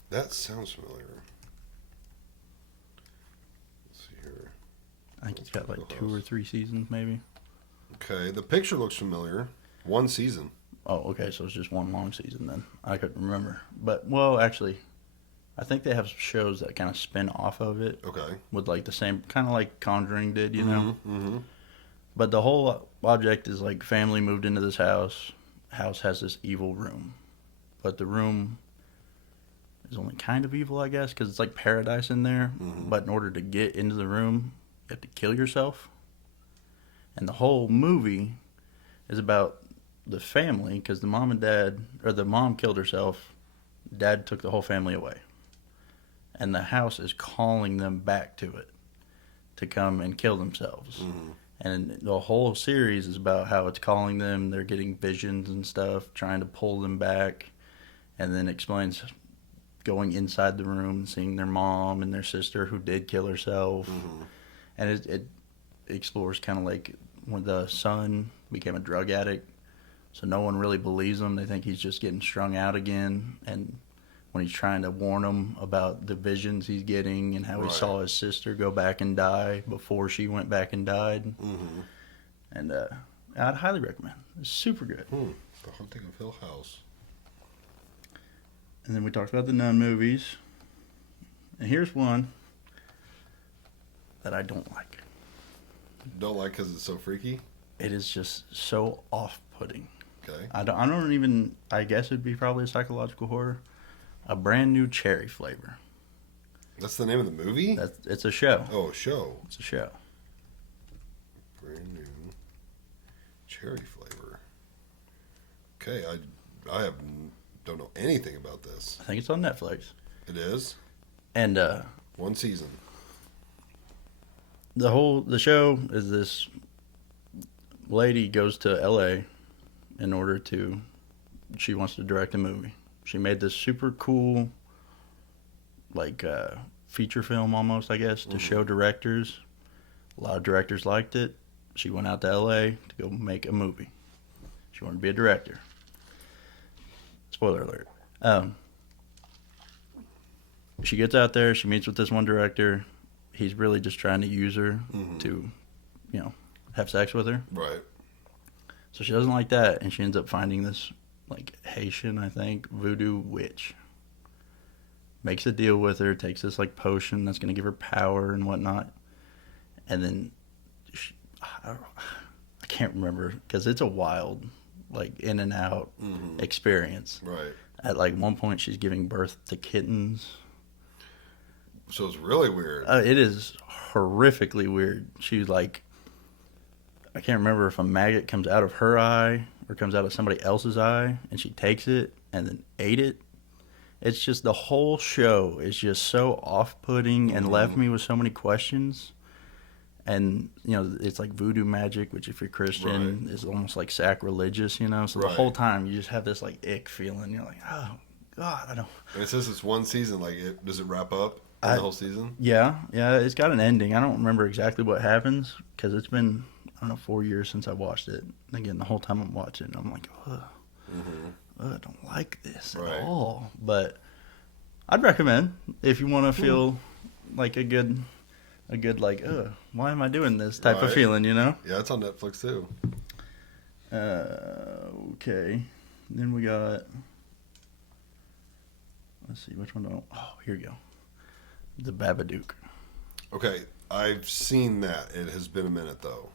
That sounds familiar. Let's see here. I think it's got like 2 or 3 seasons, maybe. Okay, the picture looks familiar. 1 season. Oh, okay, so it's just one long season then. I couldn't remember. But, well, actually, I think they have shows that kind of spin off of it. Okay. With like the same, kind of like Conjuring did, know? But the whole object is like family moved into this house. House has this evil room. But the room is only kind of evil, I guess, because it's like paradise in there. But in order to get into the room, you have to kill yourself. And the whole movie is about the family, because the mom killed herself. Dad took the whole family away. And the house is calling them back to it to come and kill themselves. And the whole series is about how it's calling them. They're getting visions and stuff, trying to pull them back. And then explains going inside the room and seeing their mom and their sister who did kill herself. And it explores kind of like when the son became a drug addict. So no one really believes him. They think he's just getting strung out again. And when he's trying to warn them about the visions he's getting and how he saw his sister go back and die before she went back and died. And I'd highly recommend. It's super good. The Haunting of Hill House. And then we talked about the Nun movies. And here's one that I don't like. Don't like because it's so freaky? It is just so off-putting. Okay. I don't even, I guess it'd be probably a psychological horror. A Brand New Cherry Flavor. That's the name of the movie? It's a show. Oh, a show. It's a show. Brand New Cherry Flavor. Okay, I don't know anything about this. I think it's on Netflix. It is? And 1 season. The show is this lady goes to LA in order to, she wants to direct a movie. She made this super cool, like, feature film almost, I guess, to show directors. A lot of directors liked it, she went out to L.A. to go make a movie. She wanted to be a director. Spoiler alert. She gets out there. She meets with this one director. He's really just trying to use her to, have sex with her. Right. So she doesn't like that, and she ends up finding this, Haitian, I think, voodoo witch. Makes a deal with her, takes this, potion that's going to give her power and whatnot. And then, I can't remember, because it's a wild, in and out experience. Right. At, one point, she's giving birth to kittens. So it's really weird. It is horrifically weird. She's I can't remember if a maggot comes out of her eye or comes out of somebody else's eye, and she takes it and then ate it. It's just the whole show is just so off-putting and left me with so many questions. And, it's like voodoo magic, which if you're Christian is almost like sacrilegious, So the whole time you just have this ick feeling. You're like, oh, God, I don't. And it says it's one season. Does it wrap up the whole season? Yeah, it's got an ending. I don't remember exactly what happens because it's been, 4 years since I watched it. And again, the whole time I'm watching, I'm like, ugh, I don't like this at all. But I'd recommend if you want to feel like a good why am I doing this type of feeling, Yeah, it's on Netflix too. Okay. Then we got, let's see, which one here we go. The Babadook. Okay, I've seen that. It has been a minute though.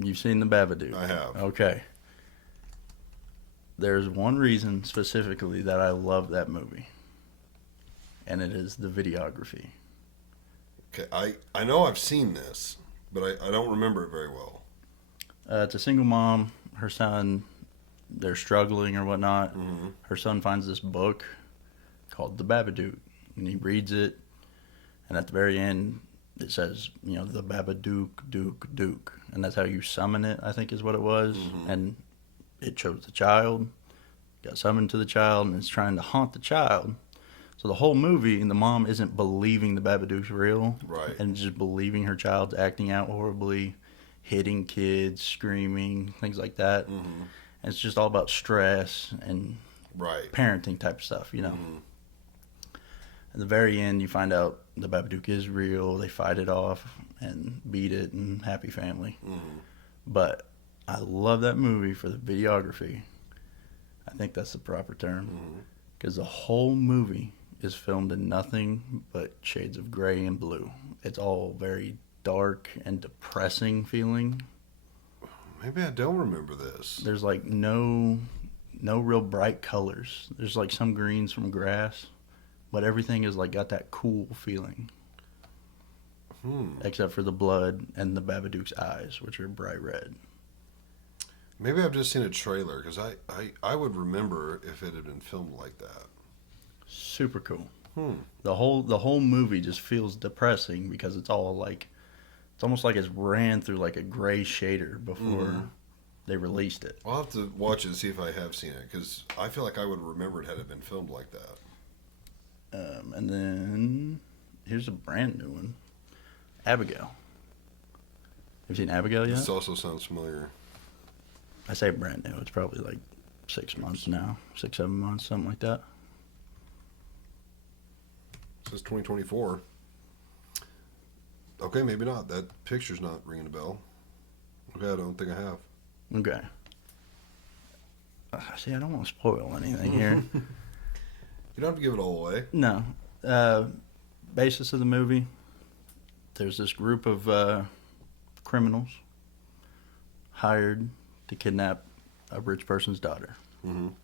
You've seen The Babadook? I have. Okay. There's one reason specifically that I love that movie, and it is the videography. Okay, I know I've seen this, but I don't remember it very well. It's a single mom. Her son, they're struggling or whatnot. Her son finds this book called The Babadook, and he reads it, and at the very end, it says, the Babadook, Duke, and that's how you summon it, I think is what it was. And it chose the child, got summoned to the child, and it's trying to haunt the child. So the whole movie, and the mom isn't believing the Babadook's real. Right. And just believing her child's acting out horribly, hitting kids, screaming, things like that. And it's just all about stress and parenting type stuff, At the very end, you find out the Babadook is real. They fight it off and beat it, and happy family. But I love that movie for the videography. I think that's the proper term. Because the whole movie is filmed in nothing but shades of gray and blue. It's all very dark and depressing feeling. Maybe I don't remember this. There's no real bright colors. There's some greens from grass. But everything is got that cool feeling. Except for the blood and the Babadook's eyes, which are bright red. Maybe I've just seen a trailer, because I would remember if it had been filmed like that. Super cool. The whole movie just feels depressing because it's all it's almost like it's ran through a gray shader before they released it. I'll have to watch it and see if I have seen it, because I feel like I would remember it had it been filmed like that. And then here's a brand new one, Abigail. Have you seen Abigail yet? This also sounds familiar. I say brand new. It's probably 6 months now, 6, 7 months, something like that. It says 2024. Okay, maybe not. That picture's not ringing a bell. Okay, I don't think I have. Okay. See, I don't want to spoil anything here. You don't have to give it all away. No. Basis of the movie, there's this group of criminals hired to kidnap a rich person's daughter.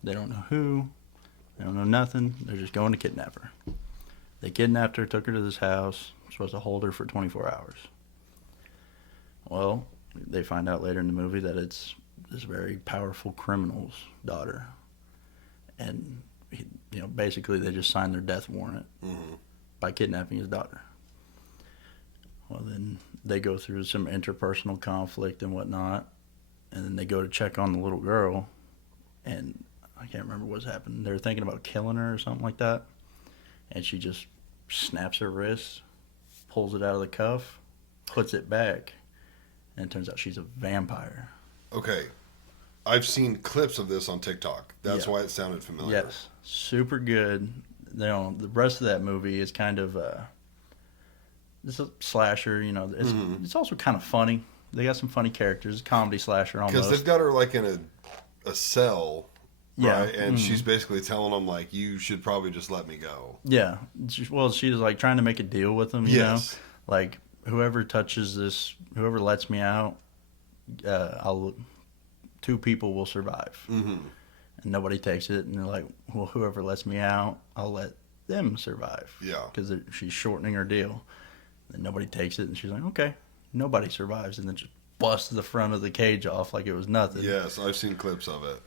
They don't know who. They don't know nothing. They're just going to kidnap her. They kidnapped her, took her to this house, supposed to hold her for 24 hours. Well, they find out later in the movie that it's this very powerful criminal's daughter. And, basically they just signed their death warrant by kidnapping his daughter. Well, then they go through some interpersonal conflict and whatnot. And then they go to check on the little girl. And I can't remember what's happened. They were thinking about killing her or something like that. And she just snaps her wrist, pulls it out of the cuff, puts it back, and it turns out she's a vampire. Okay. I've seen clips of this on TikTok. That's Yeah. why it sounded familiar. Yes, super good. The rest of that movie is kind of it's a slasher. It's also kind of funny. They got some funny characters. Comedy slasher Because almost. they've got her like in a cell, Yeah. right? And she's basically telling them like, "You should probably just let me go." Yeah. Well, she's like trying to make a deal with them. You know, Yes. like whoever lets me out, two people will survive. Mm-hmm. And nobody takes it, and they're like, well, whoever lets me out, I'll let them survive. Yeah. Because she's shortening her deal. And nobody takes it, and she's like, okay, nobody survives, and then just busts the front of the cage off like it was nothing. Yes, I've seen clips of it.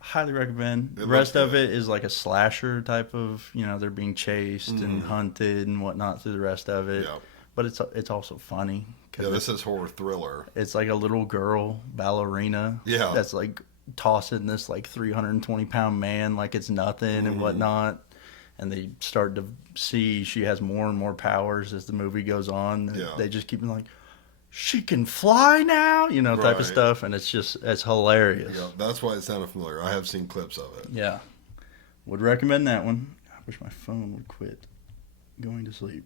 Highly recommend. It The rest looks of good. it is like a slasher type of, they're being chased and hunted and whatnot through the rest of it. Yeah. But it's also funny. 'Cause Yeah, this is horror thriller. it's like a little girl ballerina. Yeah. That's like tossing this like 320-pound man like it's nothing and whatnot. And they start to see she has more and more powers as the movie goes on. And Yeah. they just keep like, she can fly now, type Right. of stuff. And it's hilarious. Yeah, that's why it sounded familiar. I have seen clips of it. Yeah. Would recommend that one. I wish my phone would quit going to sleep.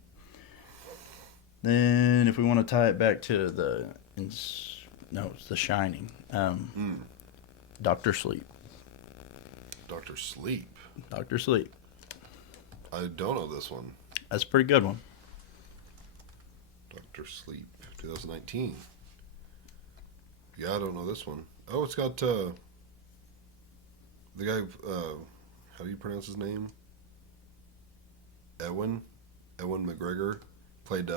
Then, if we want to tie it back to it's The Shining. Doctor Sleep. Dr. Sleep. Doctor Sleep. I don't know this one. That's a pretty good one. Dr. Sleep, 2019. Yeah, I don't know this one. Oh, it's got the guy. How do you pronounce his name? Ewan McGregor played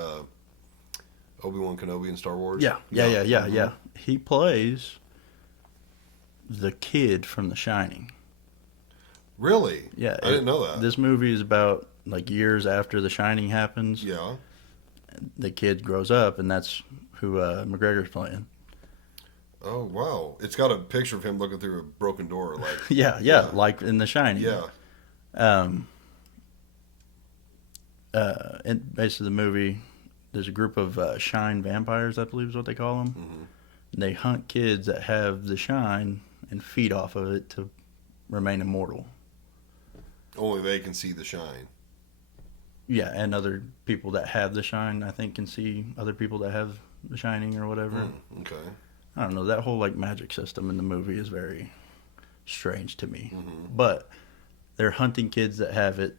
Obi-Wan Kenobi in Star Wars. Yeah. He plays the kid from The Shining. Really? Yeah. I didn't know that. This movie is about like years after The Shining happens. Yeah. The kid grows up, and that's who McGregor's playing. Oh wow! It's got a picture of him looking through a broken door, like Yeah, like in The Shining. yeah. In basically the movie, there's a group of shine vampires, I believe is what they call them. Mm-hmm. They hunt kids that have the shine and feed off of it to remain immortal. Only they can see the shine. Yeah, and other people that have the shine, I think, can see other people that have the shining or whatever. Okay. I don't know. That whole like magic system in the movie is very strange to me. Mm-hmm. But they're hunting kids that have it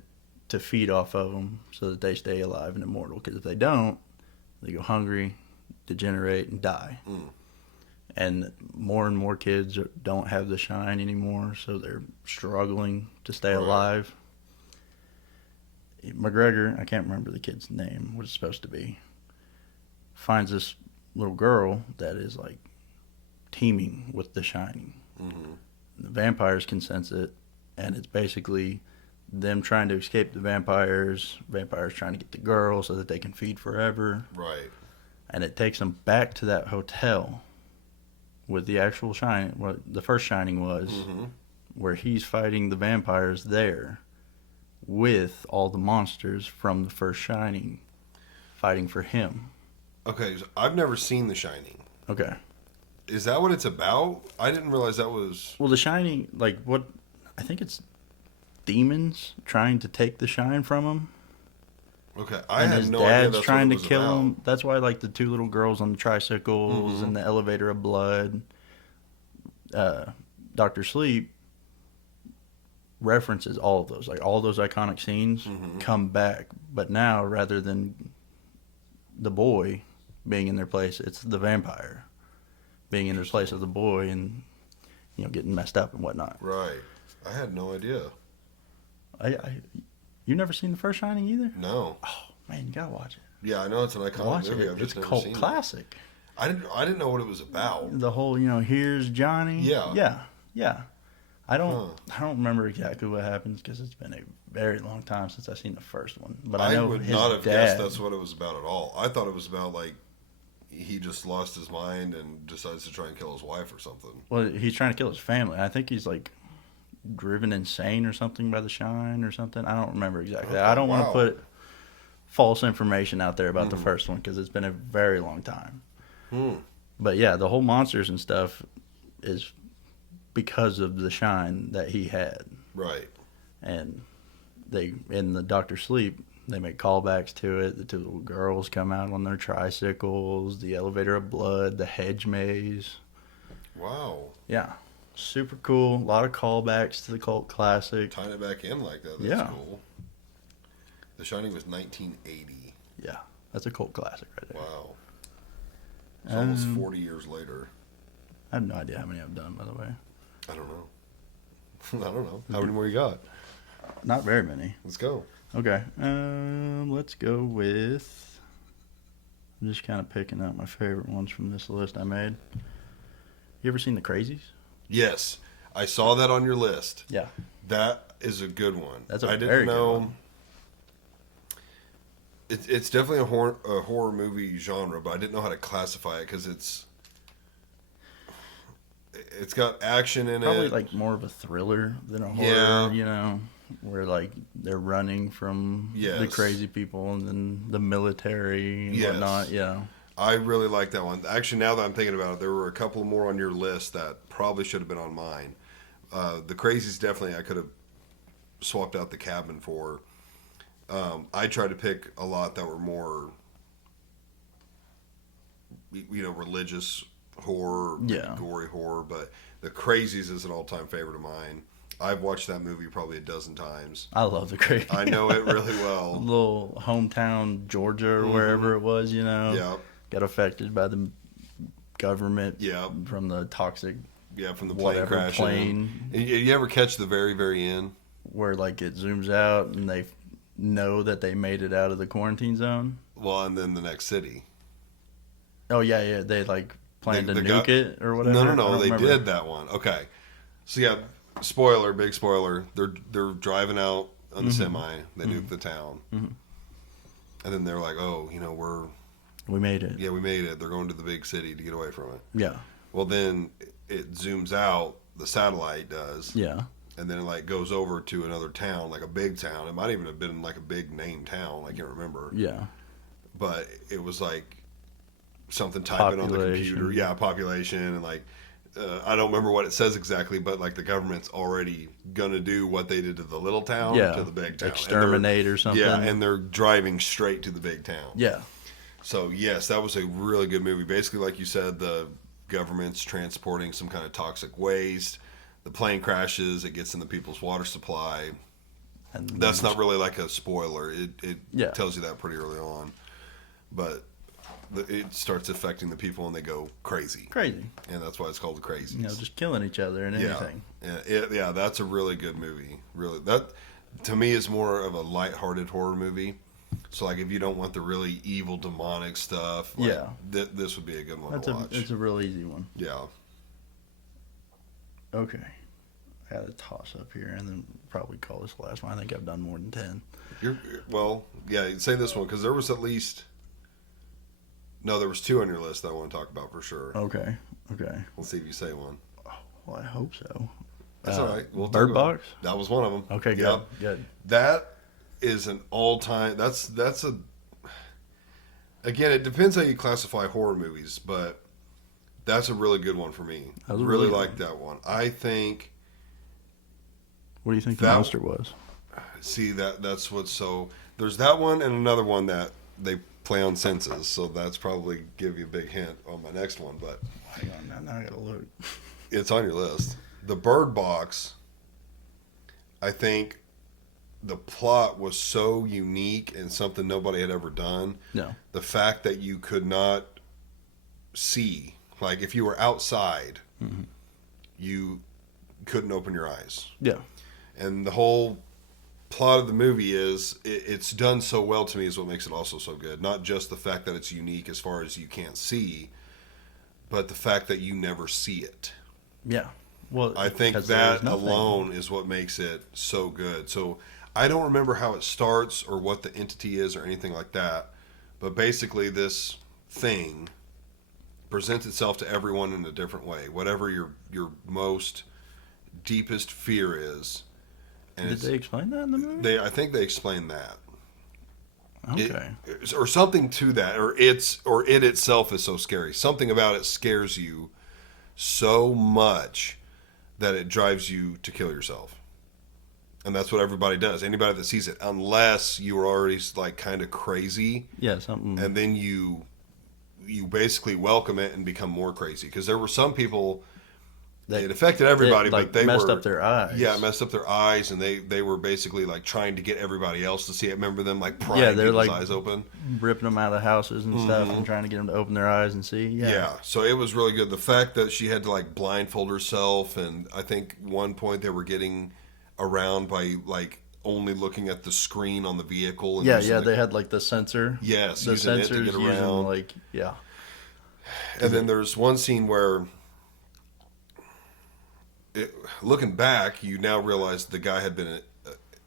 to feed off of them so that they stay alive and immortal. Because if they don't, they go hungry, degenerate, and die. Mm. And more kids don't have the shine anymore, so they're struggling to stay Right. alive. McGregor, I can't remember the kid's name, what it's supposed to be, finds this little girl that is like teeming with the shining. Mm-hmm. The vampires can sense it, and it's basically them trying to escape the vampires trying to get the girl so that they can feed forever. Right. And it takes them back to that hotel with the actual shining, what the first shining was, Mm-hmm. where he's fighting the vampires there with all the monsters from the first shining fighting for him. Okay, so I've never seen The Shining. Okay. Is that what it's about? I didn't realize that was. Well, the shining, like what, I think it's demons trying to take the shine from him. Okay, I And had his no idea dad's that's trying what to it was kill about. him. That's why, like, the two little girls on the tricycles Mm-hmm. and the elevator of blood, Dr. Sleep references all of those. Like, all those iconic scenes Mm-hmm. come back. But now, rather than the boy being in their place, it's the vampire being in the place of the boy and, getting messed up and whatnot. Right. I had no idea. You never seen the first Shining either? No. Oh, man, you gotta watch it. Yeah, I know it's an iconic Watch movie. it. I've It's just a never cult seen it. classic. I didn't know what it was about. The whole, here's Johnny. Yeah. Yeah. I don't remember exactly what happens because it's been a very long time since I've seen the first one. But I know would his not have dad. guessed that's what it was about at all. I thought it was about like he just lost his mind and decides to try and kill his wife or something. Well, he's trying to kill his family. I think he's like driven insane or something by the shine or something. I don't remember exactly. Okay, I don't want wow. to put false information out there about the first one because it's been a very long time. Hmm. But yeah, the whole monsters and stuff is because of the shine that he had. Right. And they, in the Dr. Sleep, they make callbacks to it. The two little girls come out on their tricycles, the elevator of blood, the hedge maze. Wow. Yeah. Super cool. A lot of callbacks to the cult classic. Tying it back in like that. That's Yeah. cool. The Shining was 1980. Yeah. That's a cult classic right there. Wow. It's almost 40 years later. I have no idea how many I've done, by the way. I don't know. I don't know. How many more you got? Not very many. Let's go. Okay. Let's go with. I'm just kind of picking out my favorite ones from this list I made. You ever seen The Crazies? Yes. I saw that on your list. Yeah. That is a good one. That's a I didn't very good know. one. It's definitely a horror movie genre, but I didn't know how to classify it because it's got action in Probably it. like more of a thriller than a horror, Yeah. you know, where like they're running from the Yes. crazy people and then the military and Yes. whatnot. Yeah. I really like that one. Actually, now that I'm thinking about it, there were a couple more on your list that probably should have been on mine. The Crazies definitely I could have swapped out the cabin for. I tried to pick a lot that were more, religious horror, Yeah. gory horror, but The Crazies is an all-time favorite of mine. I've watched that movie probably a dozen times. I love The Crazy. I know it really well. Little hometown Georgia or wherever it was, you know. Yeah, Got affected by the government yeah, from the toxic yeah. From the plane whatever crashing. plane You ever catch the very, very end? where like it zooms out and they know that they made it out of the quarantine zone. Well, and then the next city. Oh yeah, they like planned to They nuke it or whatever. No, I don't they remember. did that one. Okay, so yeah, spoiler, big spoiler. They're driving out on the semi. They nuke the town, and then they're like, "Oh, We made it. we made it." They're going to the big city to get away from it. Yeah, Well, then it zooms out. The satellite does, yeah, and then it like goes over to another town, like a big town. It might even have been like a big name town. I can't remember, yeah. but it was like something typing on the Population. computer. Yeah, population and like I don't remember what it says exactly, but like the government's already gonna do what they did to the little town Yeah. to the big town. Exterminate or something. Yeah, and they're driving straight to the big town. Yeah, So yes, that was a really good movie. Basically, like you said, the government's transporting some kind of toxic waste. The plane crashes. It gets in the people's water supply. and That's not really like a spoiler. It Yeah. tells you that pretty early on, but it starts affecting the people and they go crazy, crazy. and that's why it's called The Crazies. You know, just killing each other and anything. Yeah, that's a really good movie. Really, that to me is more of a lighthearted horror movie. So like, if you don't want the really evil demonic stuff, like, Yeah. this would be a good one to watch. It's a real easy one. Yeah. Okay. I got a toss up here and then probably call this the last one. I think I've done more than 10. Say this one because there was at least. No, there was 2 on your list that I want to talk about for sure. Okay. Let's see if you say one. Well, I hope so. That's all right. We'll Bird talk about- Box? That was one of them. Okay, good. Yep. Good. That is an all-time. That's a. Again, it depends how you classify horror movies, but that's a really good one for me. That was a really really good like that one. I think. What do you think That- the monster was? See that's what's so. There's that one and another one that they play on senses, so that's probably give you a big hint on my next one. But Hang on, now I gotta look. it's on your list. The Bird Box. I think the plot was so unique and something nobody had ever done. No. The fact that you could not see, like if you were outside, you couldn't open your eyes. Yeah. And the whole plot of the movie is it's done so well to me is what makes it also so good. Not just the fact that it's unique as far as you can't see, but the fact that you never see it. Yeah. Well, I think because there was that nothing. alone is what makes it so good. So I don't remember how it starts or what the entity is or anything like that, but basically this thing presents itself to everyone in a different way. Whatever your most deepest fear is. And Did they explain that in the movie? I think they explained that. Okay. Or something to that, or it itself is so scary. Something about it scares you so much that it drives you to kill yourself. And that's what everybody does. Anybody that sees it, unless you were already like kind of crazy, Yeah, something. and then you basically welcome it and become more crazy. Because there were some people. It affected everybody, like, but they messed were, up their eyes. Yeah, it messed up their eyes, and they were basically like trying to get everybody else to see it. Remember them like prying they're people's like eyes open, ripping them out of houses and stuff, and trying to get them to open their eyes and see. Yeah. So it was really good. The fact that she had to like blindfold herself, and I think one point they were getting around by like only looking at the screen on the vehicle. And They had like the sensor. Yes, the using it sensors to get using around. like And then there's one scene where. Looking back, you now realize the guy had been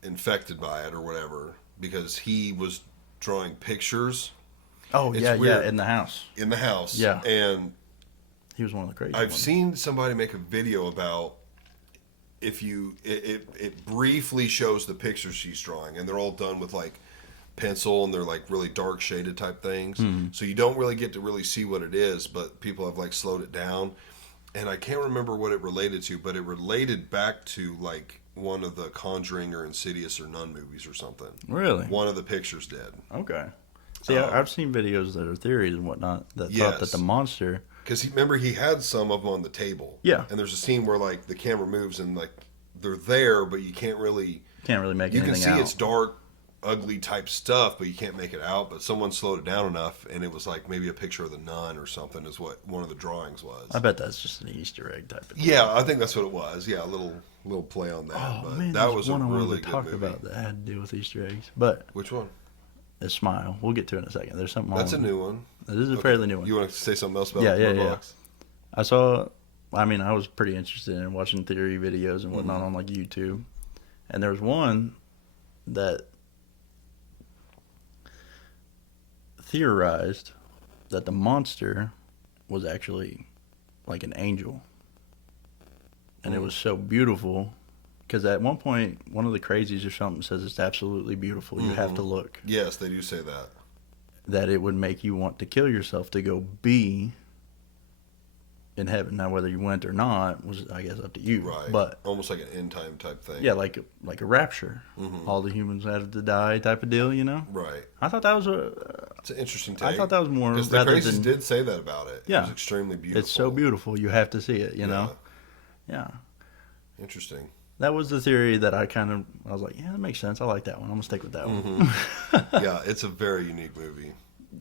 infected by it or whatever because he was drawing pictures. Oh, It's yeah, weird. in the house. In the house. Yeah. And He was one of the crazy I've ones. seen somebody make a video about if you it briefly shows the pictures she's drawing, and they're all done with like pencil, and they're like really dark shaded type things. So you don't really get to really see what it is, but people have like slowed it down. And I can't remember what it related to, but it related back to like one of the Conjuring or Insidious or Nun movies or something. Really? One of the pictures did. Okay. See, I've seen videos that are theories and whatnot that thought that the monster. Because remember, he had some of them on the table. Yeah. And there's a scene where like the camera moves and like they're there, but you can't really Make you anything can see out. it's dark, ugly type stuff, but you can't make it out. But someone slowed it down enough, and it was like maybe a picture of the nun or something is what one of the drawings was. I bet that's just an Easter egg type of thing. Yeah, I think that's what it was. Yeah, a little play on that. Oh but man, that there's was a one I wanted really to good talk movie. about that had to do with Easter eggs, but Which one? it's Smile. We'll get to it in a second. There's something. That's a new one. This is a fairly new one. You want to say something else about Yeah, Bird yeah. Box? I saw. I mean, I was pretty interested in watching theory videos and whatnot on like YouTube, and there was one that theorized that the monster was actually like an angel, and it was so beautiful because at one point one of the crazies or something says it's absolutely beautiful. You have to look. Yes, they do say that. It would make you want to kill yourself to go be in heaven. Now, whether you went or not was, I guess, up to you. Right. But almost like an end time type thing. yeah, like a rapture. All the humans had to die type of deal. You know. Right. I thought that was It's an interesting take. I thought that was more because the rather crazies than did say that about it. Yeah. It was extremely beautiful. it's so beautiful. You have to see it. You know. Yeah. Interesting. That was the theory that I was like, yeah, that makes sense. I like that one. I'm gonna stick with that one. Yeah, it's a very unique movie.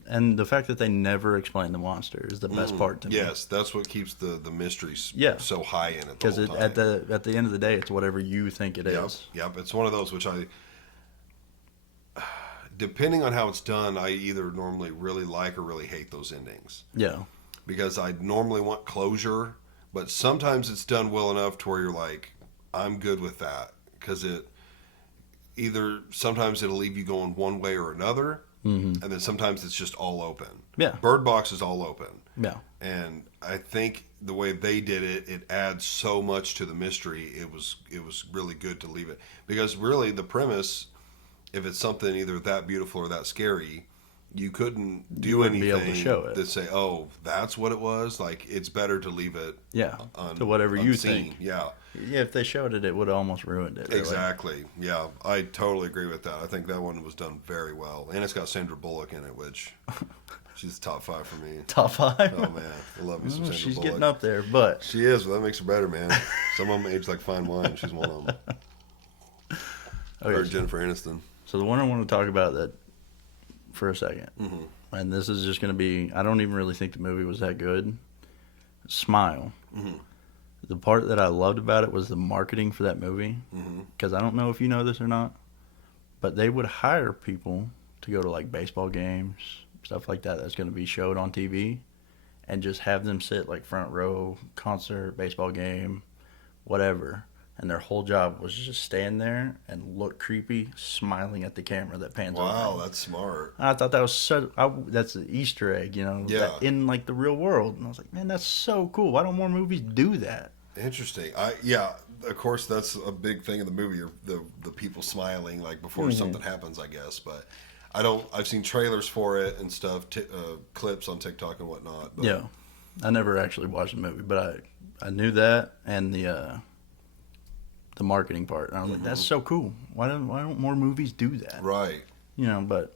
And the fact that they never explain the monster is the best part to me. Yes, that's what keeps the mystery so high in it. Because Because at the end of the day, it's whatever you think it is. Yep. It's one of those which depending on how it's done, I either normally really like or really hate those endings. Yeah. Because I normally want closure, but sometimes it's done well enough to where you're like, I'm good with that. Because sometimes it'll leave you going one way or another, and then sometimes it's just all open. Yeah. Bird Box is all open. Yeah. And I think the way they did it, it adds so much to the mystery. It was really good to leave it, because really the premise, if it's something either that beautiful or that scary, you couldn't do wouldn't be anything able to show it. to say, oh, that's what it was. Like, it's better to leave it To whatever you unseen. think. Yeah, Yeah, if they showed it, it would have almost ruined it. Really. exactly. Yeah, I totally agree with that. I think that one was done very well, and it's got Sandra Bullock in it, which she's top 5 for me. Top 5? Oh man, I love me some Sandra She's Bullock. getting up there, but She is, but that makes her better, man. Some of them age like fine wine. She's one of them. Or okay. Jennifer Aniston. So the one I want to talk about that for a 2nd and this is just going to be, I don't even really think the movie was that good. Smile. The part that I loved about it was the marketing for that movie, because I don't know if you know this or not, but they would hire people to go to like baseball games, stuff like that that's going to be showed on TV, and just have them sit like front row, concert, baseball game, whatever. And their whole job was just stand there and look creepy, smiling at the camera that pans over. Wow, that's smart. I thought that was that's an Easter egg, you know, Yeah. in like the real world. And I was like, man, that's so cool. Why don't more movies do that? Interesting. Of course, that's a big thing in the movie. The people smiling like before something happens, I guess. But I've seen trailers for it and stuff, clips on TikTok and whatnot. But Yeah, I never actually watched the movie, but I knew that and the marketing part. And I was like, that's so cool. Why don't more movies do that? Right. But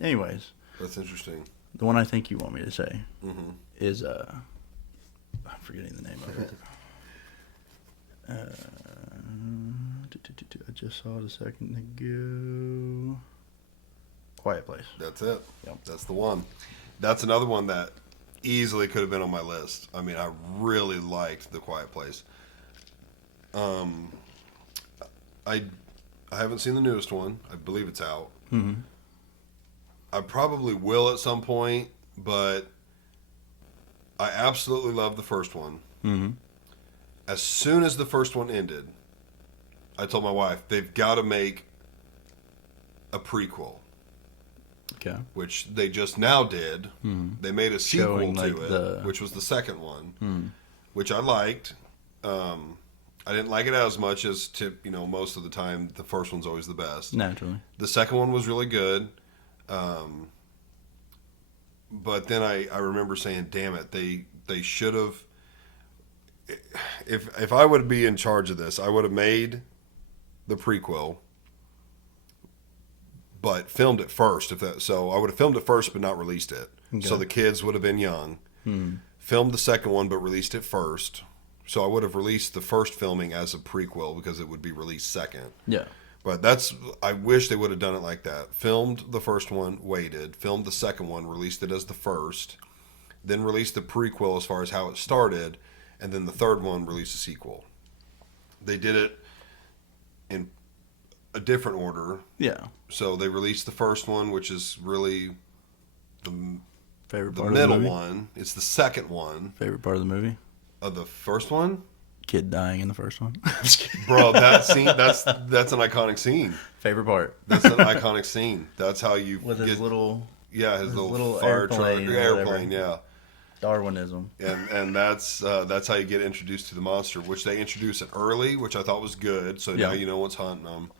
anyways, That's interesting. the one I think you want me to say Mm-hmm. is I'm forgetting the name of it. I just saw it a second ago. Quiet Place. That's it. Yep. That's the one. That's another one that easily could have been on my list. I mean, I really liked The Quiet Place. I haven't seen the newest one. I believe it's out. Mm-hmm. I probably will at some point, but I absolutely love the first one. Mm-hmm. As soon as the first one ended, I told my wife they've got to make a prequel, Okay. which they just now did. Mm-hmm. They made a sequel Showing, to like, it, which was the second one, Mm-hmm. which I liked. I didn't like it as much as most of the time. The first one's always the best. Naturally. The second one was really good. But then I remember saying, damn it, they should have. If I would be in charge of this, I would have made the prequel, but filmed it first. So I would have filmed it first, but not released it. Okay. So the kids would have been young. Filmed the second one, but released it first. So I would have released the first filming as a prequel because it would be released second. Yeah. But I wish they would have done it like that. Filmed the first one, waited, filmed the second one, released it as the first, then released the prequel as far as how it started, and then the third one released a sequel. They did it in a different order. Yeah. So they released the first one, which is really Favorite the part of the middle movie? one. It's the second one Favorite part of the movie? of the first one. Kid dying in the first one. Bro, that scene, that's an iconic scene. Favorite part. That's an iconic scene. That's how you With his little Yeah, his little airplane fire truck, or airplane, whatever. yeah, Darwinism. and that's how you get introduced to the monster, which they introduce it early, which I thought was good. So now Yeah. you know what's hunting them.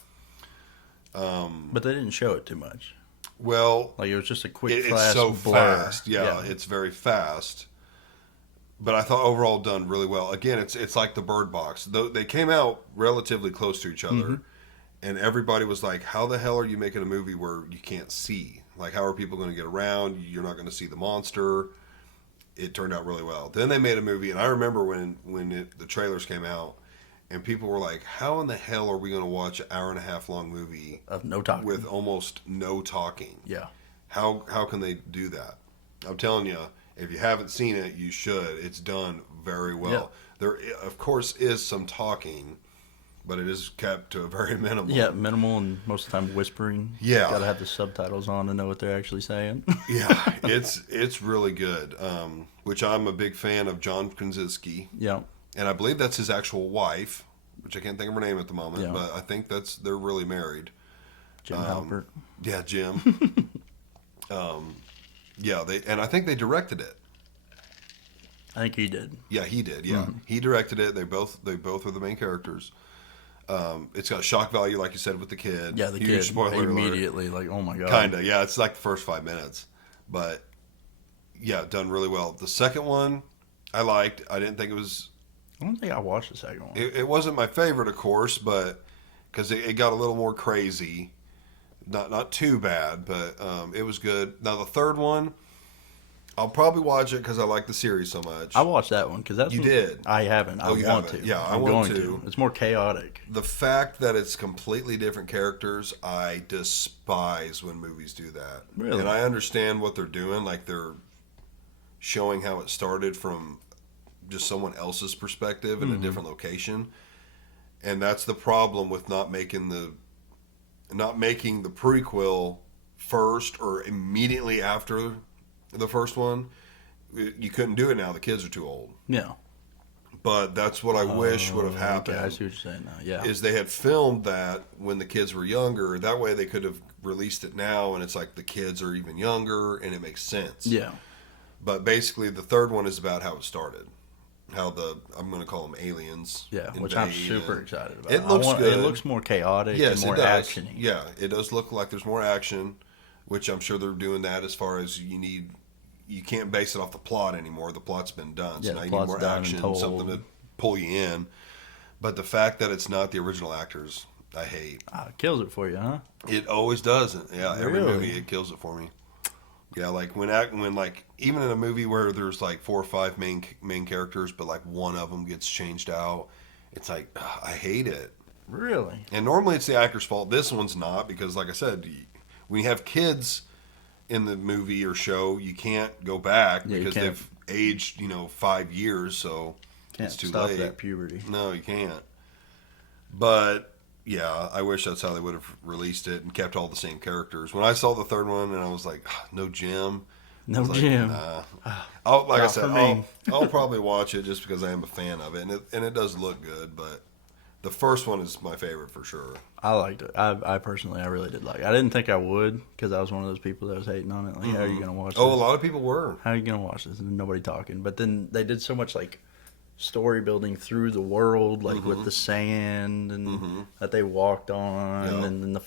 But they didn't show it too much. Well, Like it was just a quick it's flash so blur. fast, yeah, it's very fast. But I thought overall done really well. Again, it's like the Bird Box. They came out relatively close to each other, Mm-hmm. and everybody was like, "How the hell are you making a movie where you can't see? Like, how are people going to get around? You're not going to see the monster." It turned out really well. Then they made a movie, and I remember when the trailers came out, and people were like, "How in the hell are we going to watch an hour and a half long movie Of no talking. with almost no talking? Yeah. How can they do that?" I'm telling you, if you haven't seen it, you should. It's done very well. Yeah. There, of course, is some talking, but it is kept to a very minimal. Yeah, minimal and most of the time whispering. Yeah. Gotta have the subtitles on to know what they're actually saying. Yeah, it's really good. Which I'm a big fan of John Krasinski, Yeah. and I believe that's his actual wife, which I can't think of her name at the moment, Yeah. but I think they're really married. Jim Halpert. Yeah, Jim. Yeah, and I think they directed it. I think he did. Yeah, he did. Yeah, he directed it. They both are the main characters. It's got shock value, like you said, with the kid. Yeah, the Huge kid spoiler alert. immediately like, oh my god. Kinda, yeah. It's like the first 5 minutes, but yeah, done really well. The second one, I liked. I didn't think it was. I don't think I watched the second one. It wasn't my favorite, of course, but because it got a little more crazy. Not too bad, but it was good. Now the third one, I'll probably watch it because I like the series so much. I watched that one because that's You one- did? I haven't. I Oh, you want haven't? to. Yeah, I I'm want going to. It's more chaotic. The fact that it's completely different characters, I despise when movies do that. Really? And I understand what they're doing, like they're showing how it started from just someone else's perspective in a different location. And that's the problem with not making the prequel first or immediately after the first one. You couldn't do it now. The kids are too old. Yeah. But that's what I wish would have happened. Okay, I see what you're saying now. Yeah. Is they had filmed that when the kids were younger. That way they could have released it now, and it's like the kids are even younger, and it makes sense. Yeah. But basically, the third one is about how it started. How I'm going to call them aliens. Yeah, which I'm invade, super and excited about. It looks good. It looks more chaotic Yes, and more it does. actiony. Yeah, it does look like there's more action. which I'm sure they're doing that as far as you can't base it off the plot anymore. The plot's been done, so Yeah, now the you need plot's more done and action, told. something to pull you in. But the fact that it's not the original actors, I hate. Kills it for you, huh? It always does. Yeah, every Really? movie it kills it for me. Yeah, like when like even in a movie where there's like 4 or 5 main characters, but like one of them gets changed out, it's like I hate it. Really? And normally it's the actor's fault. This one's not because, like I said, when you have kids in the movie or show, you can't go back because they've aged 5 years, so Can't it's too stop late. that puberty. No, you can't. But yeah, I wish that's how they would have released it and kept all the same characters. When I saw the third one, and I was like, no Jim. No I was Jim. Like, nah. Like I Not said, for me. I'll probably watch it just because I am a fan of it, and it does look good. But the first one is my favorite for sure. I liked it. I personally, I really did like it. I didn't think I would because I was one of those people that was hating on it. Like, how are you going to watch this? Oh, a lot of people were. How are you going to watch this? And nobody talking. But then they did so much, like, story building through the world, like with the sand and that they walked on, and then the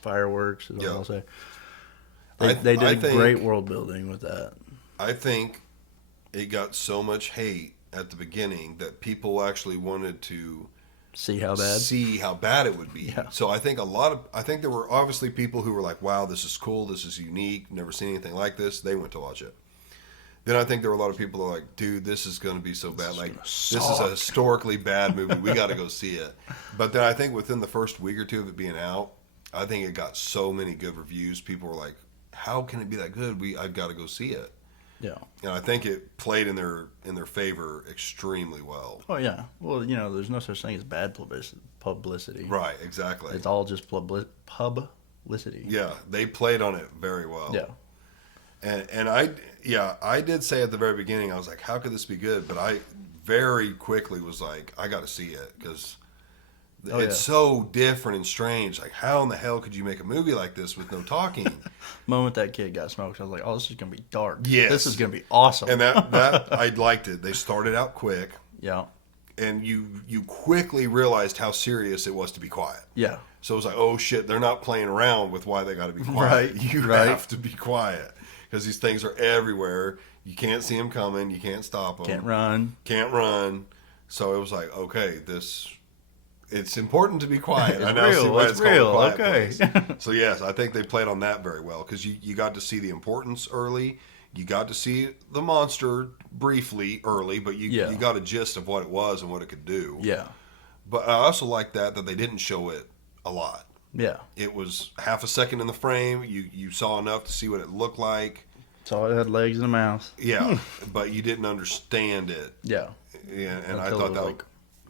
fireworks is what I'll say. They did great world building with that. I think it got so much hate at the beginning that people actually wanted to see how bad it would be. Yeah. So I think there were obviously people who were like, wow, this is cool, this is unique, never seen anything like this. They went to watch it. Then I think there were a lot of people that were like, dude, this is going to be so bad. Like, this is a historically bad movie. We got to go see it. But then I think within the first week or two of it being out, I think it got so many good reviews. People were like, how can it be that good? I've got to go see it. Yeah. And I think it played in their favor extremely well. Oh, yeah. Well, there's no such thing as bad publicity. Right, exactly. It's all just publicity. Yeah, they played on it very well. Yeah. And I did say at the very beginning, I was like, how could this be good? But I very quickly was like, I got to see it because it's so different and strange. Like, how in the hell could you make a movie like this with no talking? Moment that kid got smoked, I was like, oh, this is going to be dark. Yes. This is going to be awesome. And that I liked it. They started out quick. Yeah. And you quickly realized how serious it was to be quiet. Yeah. So it was like, oh shit, they're not playing around with why they got to be quiet. Right. You have to be quiet because these things are everywhere. You can't see them coming. You can't stop them. Can't run. So it was like, okay, it's important to be quiet. I now see why it's called a quiet place. So yes, I think they played on that very well because you got to see the importance early. You got to see the monster briefly early, but you got a gist of what it was and what it could do. Yeah. But I also like that they didn't show it a lot. Yeah. It was half a second in the frame. You saw enough to see what it looked like. Saw it had legs and a mouth. Yeah, but you didn't understand it. Yeah. Yeah, and I Until thought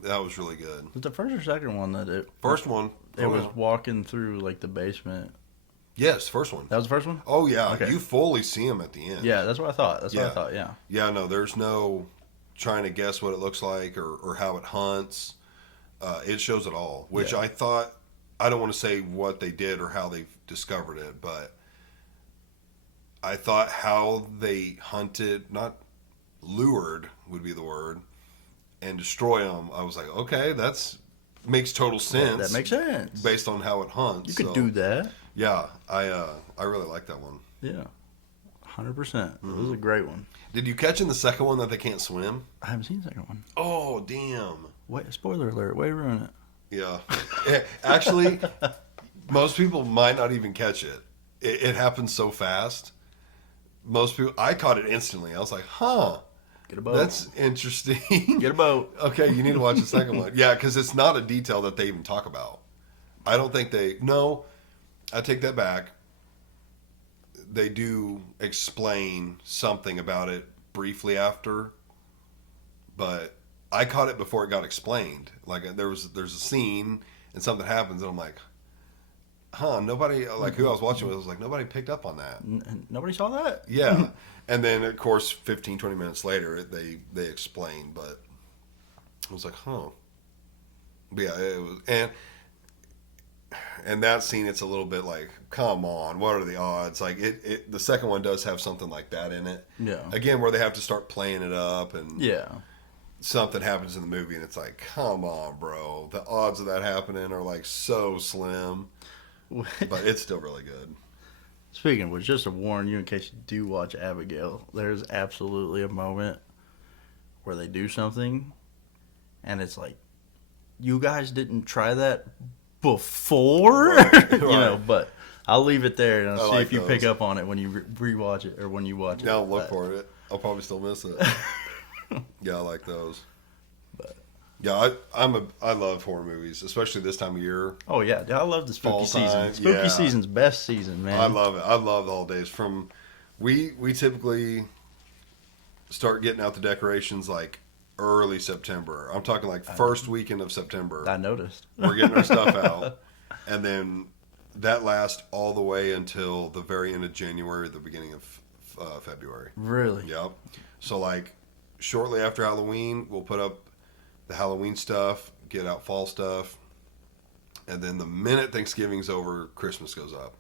that was really good. Was the first or second one that it? First one. It was walking through like the basement. Yes, first one. That was the first one? Oh, yeah. Okay. You fully see him at the end. Yeah, that's what I thought. That's what I thought, yeah. Yeah, no, there's no trying to guess what it looks like or how it hunts. It shows it all, which I thought, I don't want to say what they did or how they discovered it, but I thought how they hunted, not lured would be the word, and destroy them. I was like, okay, makes total sense. That makes sense. Based on how it hunts. You could do that. Yeah, I really like that one. Yeah, 100%. It was a great one. Did you catch in the second one that they can't swim? I haven't seen the second one. Oh, damn. Wait, spoiler alert. Way to ruin it. Yeah. Actually, most people might not even catch it. It happens so fast. Most people, I caught it instantly. I was like, huh. Get a boat. That's interesting. Get a boat. Okay, you need to watch the second one. Yeah, because it's not a detail that they even talk about. I don't think no, I take that back. They do explain something about it briefly after, but I caught it before it got explained. Like there's a scene and something happens and I'm like, huh, nobody, like who I was watching with was like, nobody picked up on that. Nobody saw that? Yeah. And then of course 15, 20 minutes later they explain, but I was like, huh. But yeah, it was, and that scene, it's a little bit like, come on, what are the odds? Like the second one does have something like that in it. Yeah. Again, where they have to start playing it up and something happens in the movie and it's like, come on, bro. The odds of that happening are like so slim, but it's still really good. Speaking of which, just to warn you in case you do watch Abigail, there's absolutely a moment where they do something, and it's like, you guys didn't try that before? Right, You know, right. but I'll leave it there, and I'll see like if you those. pick up on it when you rewatch it, or when you watch it. Now look But- for it. I'll probably still miss it. Yeah, I like those. But- Yeah, I love horror movies, especially this time of year. Oh, yeah. I love the spooky Fall season. time, Spooky yeah. season's best season, man. I love it. I love the holidays. We typically start getting out the decorations like early September. I'm talking like first weekend of September. I noticed. We're getting our stuff out, and then that lasts all the way until the very end of January, the beginning of February. Really? Yep. So like shortly after Halloween, we'll put up the Halloween stuff, get out fall stuff, and then the minute Thanksgiving's over, Christmas goes up.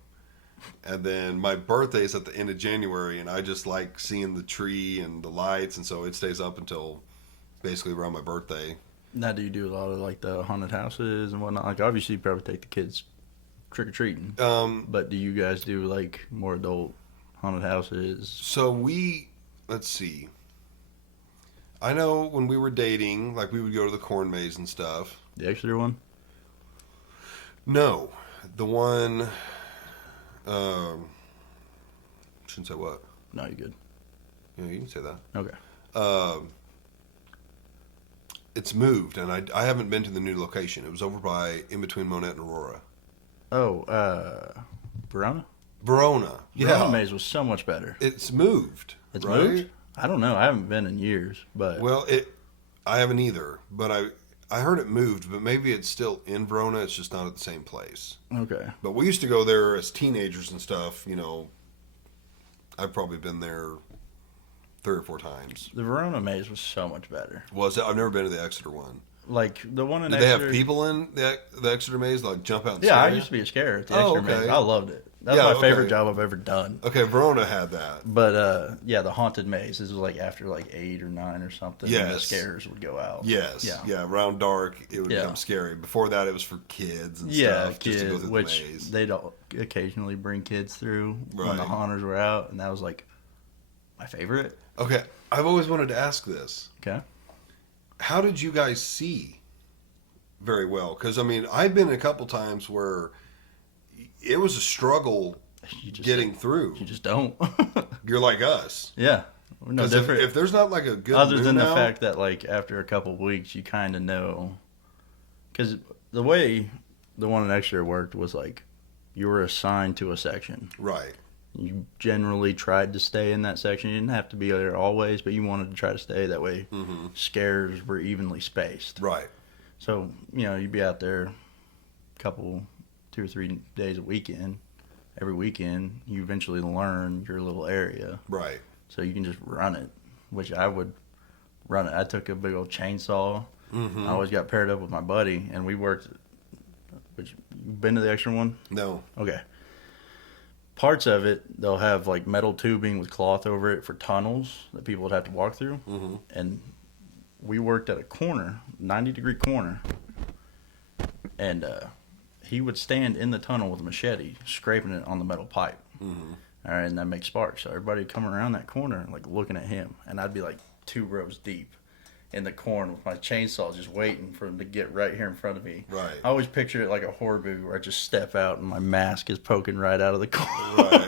And then my birthday is at the end of January, and I just like seeing the tree and the lights, and so it stays up until basically around my birthday. Now, do you do a lot of like the haunted houses and whatnot? Like, obviously, you probably take the kids trick or treating, but do you guys do like more adult haunted houses? So let's see. I know when we were dating, like we would go to the corn maze and stuff. The Exeter one? No, the one. Shouldn't say what. No, you're good. Yeah, you can say that. Okay. It's moved, and I haven't been to the new location. It was over by in between Monette and Aurora. Oh, Verona? Verona. Verona Yeah, Maze was so much better. it's moved. It's right? moved? I don't know. I haven't been in years, but Well, I haven't either, but I heard it moved, but maybe it's still in Verona. It's just not at the same place. okay. But we used to go there as teenagers and stuff. You know, I've probably been there 3 or 4 times. The Verona Maze was so much better. Was it? I've never been to the Exeter one. Like the one in Did they Exeter. have people in the Exeter maze like jump out? And Yeah, I scare you? used to be a scarer at the Oh, Exeter okay. Maze. I loved it. That's Yeah, my favorite okay. job I've ever done. Okay, Verona had that. But yeah, the haunted maze. This was like after like 8 or 9 or something. And the Yes. scares would go out. Yes. Yeah. Yeah. Around dark, it would Yeah. become scary. Before that, it was for kids and Yeah, stuff. Just to go kids, through which the maze. they'd occasionally bring kids through when the Right. haunters were out, and that was like my favorite. Okay, I've always wanted to ask this. Okay. How did you guys see very well? Because, I mean, I've been a couple times where it was a struggle You just getting through. You just don't. You're like us. Yeah. We're no 'Cause different. if there's not like a good Other moon than the out- fact that like after a couple weeks you kind of know, because the way the one in Exeter worked was like you were assigned to a section. Right. You generally tried to stay in that section. You didn't have to be there always, but you wanted to try to stay that way. Mm-hmm. Scares were evenly spaced. Right. So you'd be out there a couple, 2 or 3 days a weekend. Every weekend, you eventually learn your little area. Right. So you can just run it, which I would run it. I took a big old chainsaw. Mm-hmm. I always got paired up with my buddy, and we worked. Which you been to the Extra one? No. Okay. Parts of it, they'll have like metal tubing with cloth over it for tunnels that people would have to walk through. Mm-hmm. And we worked at a corner, 90-degree corner, and he would stand in the tunnel with a machete, scraping it on the metal pipe. Mm-hmm. All right, and that makes sparks. So everybody would come around that corner, like looking at him, and I'd be like 2 rows deep in the corn with my chainsaw, just waiting for him to get right here in front of me. Right. I always picture it like a horror movie where I just step out and my mask is poking right out of the corner.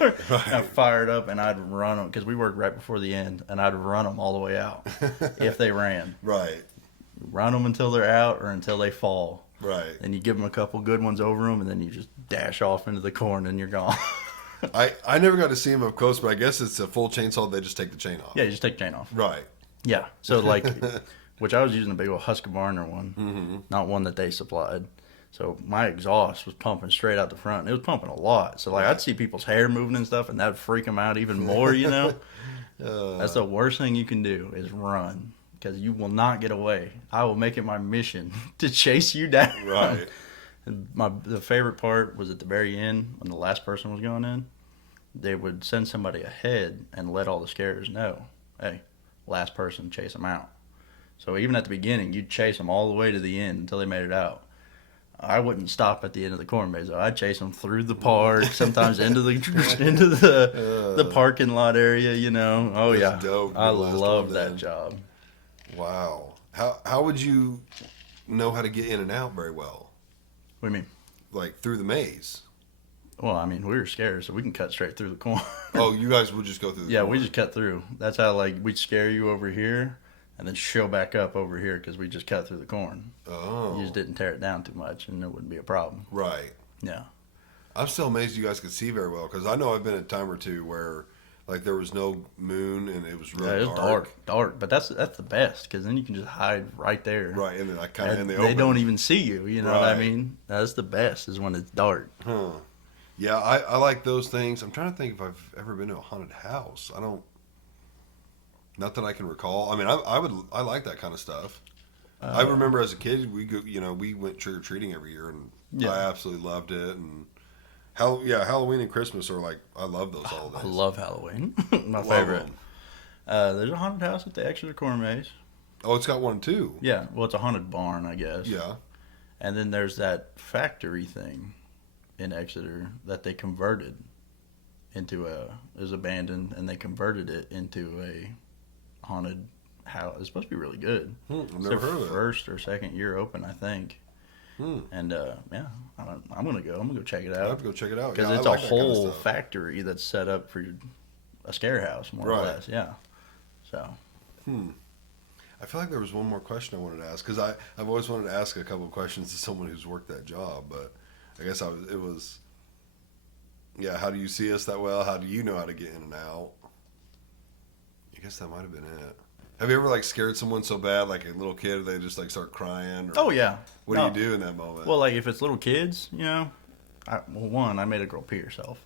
Right, right. I fired up and I'd run them because we worked right before the end, and I'd run them all the way out if they ran. Right. Run them until they're out or until they fall. Right. Then you give them a couple good ones over them, and then you just dash off into the corn and you're gone. I never got to see him up close, but I guess it's a full chainsaw. They just take the chain off. Yeah, you just take the chain off. Right. Yeah. So like, which I was using a big old Husqvarna one, Mm-hmm. not one that they supplied. So my exhaust was pumping straight out the front. It was pumping a lot. So like I'd see people's hair moving and stuff, and that'd freak them out even more. That's the worst thing you can do is run, because you will not get away. I will make it my mission to chase you down. Right. The favorite part was at the very end when the last person was going in. They would send somebody ahead and let all the scarers know, hey, last person, chase them out. So even at the beginning, you'd chase them all the way to the end until they made it out. I wouldn't stop at the end of the corn maze. Though. I'd chase them through the park, sometimes into the parking lot area. You know. Oh That's yeah, dope. I Good last love one, that then. job. Wow. How would you know how to get in and out very well? What do you mean? Like through the maze? Well, I mean, we were scared, so we can cut straight through the corn. Oh, you guys would just go through the Yeah, corner. we just cut through. That's how we'd scare you over here, and then show back up over here because we just cut through the corn. Oh. You just didn't tear it down too much, and it wouldn't be a problem. Right. Yeah. I'm still amazed you guys could see very well because I know I've been a time or two where like there was no moon and it was really Yeah, it's dark. But that's the best because then you can just hide right there. Right, and then I kind of And in the they open. don't even see you. You know what I Right. mean? That's the best is when it's dark. Huh. Yeah, I like those things. I'm trying to think if I've ever been to a haunted house. I don't. Not that I can recall. I mean, I like that kind of stuff. I remember as a kid, we went trick or treating every year, and Yeah. I absolutely loved it. And Halloween and Christmas are like I love those holidays. I love Halloween. My Love favorite. 'em. There's a haunted house at the Exeter Corn Maze. Oh, it's got one too. Yeah, well, it's a haunted barn, I guess. Yeah. And then there's that factory thing in Exeter that they converted into it was abandoned, and they converted it into a haunted house. It's supposed to be really good. I've It's never their heard of it. first or second year open, I think. And yeah, I'm gonna go. I'm gonna go check it I have out to go check it out because Yeah, it's I a like that kind of whole stuff. factory that's set up for a scare house, more or Right. less. Yeah. So I feel like there was one more question I wanted to ask because I've always wanted to ask a couple of questions to someone who's worked that job, but I guess it was yeah. How do you see us that well? How do you know how to get in and out? I guess that might have been it. Have you ever like scared someone so bad, like a little kid, they just like start crying? Or, oh yeah. What No. do you do in that moment? Well, like if it's little kids, you know, I made a girl pee herself,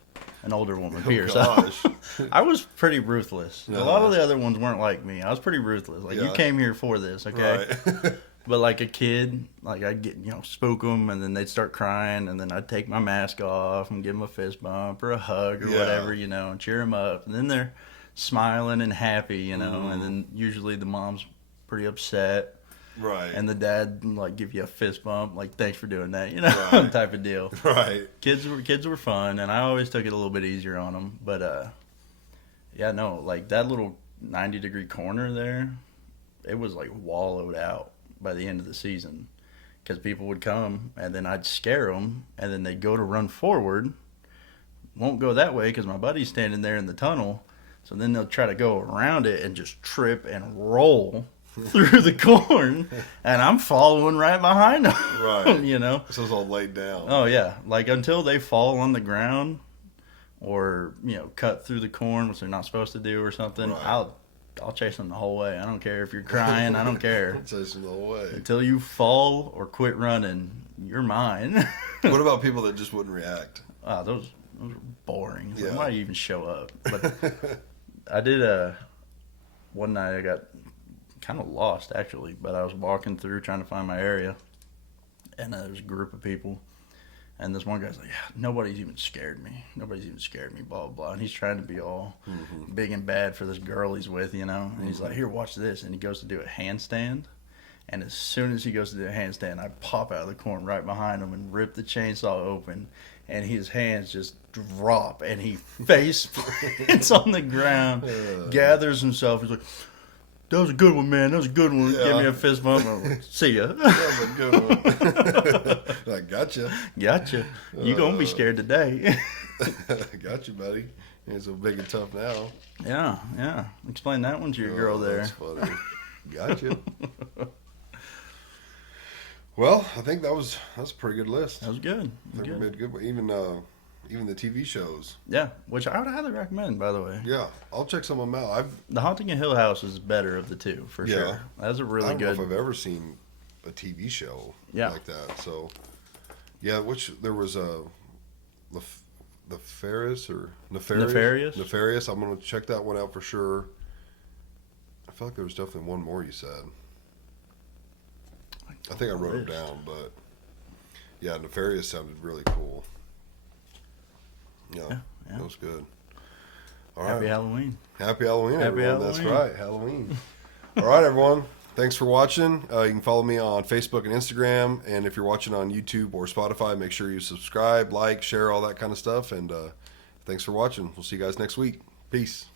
an older woman pee herself. gosh. I was pretty ruthless. A lot Uh-huh. of the other ones weren't like me. I was pretty ruthless. Like you Yeah. came here for this, okay? Right. But like a kid, like I'd get spook them, and then they'd start crying, and then I'd take my mask off and give them a fist bump or a hug or Yeah. whatever, and cheer them up, and then they're smiling and happy, and Mm-hmm. then usually the mom's pretty upset. Right. And the dad like give you a fist bump, like thanks for doing that, Right. type of deal. right. Kids were fun, and I always took it a little bit easier on them. But yeah, no, like that little 90-degree corner there, it was like wallowed out by the end of the season, because people would come and then I'd scare them, and then they'd go to run forward, won't go that way because my buddy's standing there in the tunnel. So then they'll try to go around it and just trip and roll through the corn, and I'm following right behind them. Right. So it's all laid down. Oh yeah, like until they fall on the ground, or cut through the corn, which they're not supposed to do, or something. Right. I'll chase them the whole way. I don't care if you're crying. I don't care Chasing the whole way. until you fall or quit running. You're mine. What about people that just wouldn't react? Those are boring. It's like, Yeah. why do you even show up? But I did one night I got kind of lost actually, but I was walking through trying to find my area, and there was a group of people, and this one guy's like, yeah, nobody's even scared me, blah blah blah, and he's trying to be all big and bad for this girl he's with, and he's like, here, watch this, and he goes to do a handstand. And as soon as he goes to do a handstand, I pop out of the corn right behind him and rip the chainsaw open, and his hands just drop, and he face plants on the ground, gathers himself. He's like, that was a good one, man. That was a good one. Yeah. Give me a fist bump. I'm like, see ya. That was a good one. I gotcha. Gotcha. You gonna be scared today. Got you, buddy. You're so big and tough now. Yeah. Explain that one to your girl there. That's funny. Gotcha. Well, I think that's a pretty good list. That was good. I think we made a good one. Even the TV shows. Yeah, which I would highly recommend, by the way. Yeah, I'll check some of them out. The Haunting of Hill House is better of the two, for Yeah. sure. That's a I really don't know good. if I've ever seen a TV show Yeah. like that. So, yeah, there was the Ferris or Nefarious? Nefarious. I'm gonna check that one out for sure. I feel like there was definitely one more you said. I think I wrote it down, but yeah, Nefarious sounded really cool. Yeah, Yeah. that was good. All Happy right. Halloween. Happy Halloween, Happy everyone. That's Halloween. right, Halloween. All right, everyone. Thanks for watching. You can follow me on Facebook and Instagram. And if you're watching on YouTube or Spotify, make sure you subscribe, like, share, all that kind of stuff. And thanks for watching. We'll see you guys next week. Peace.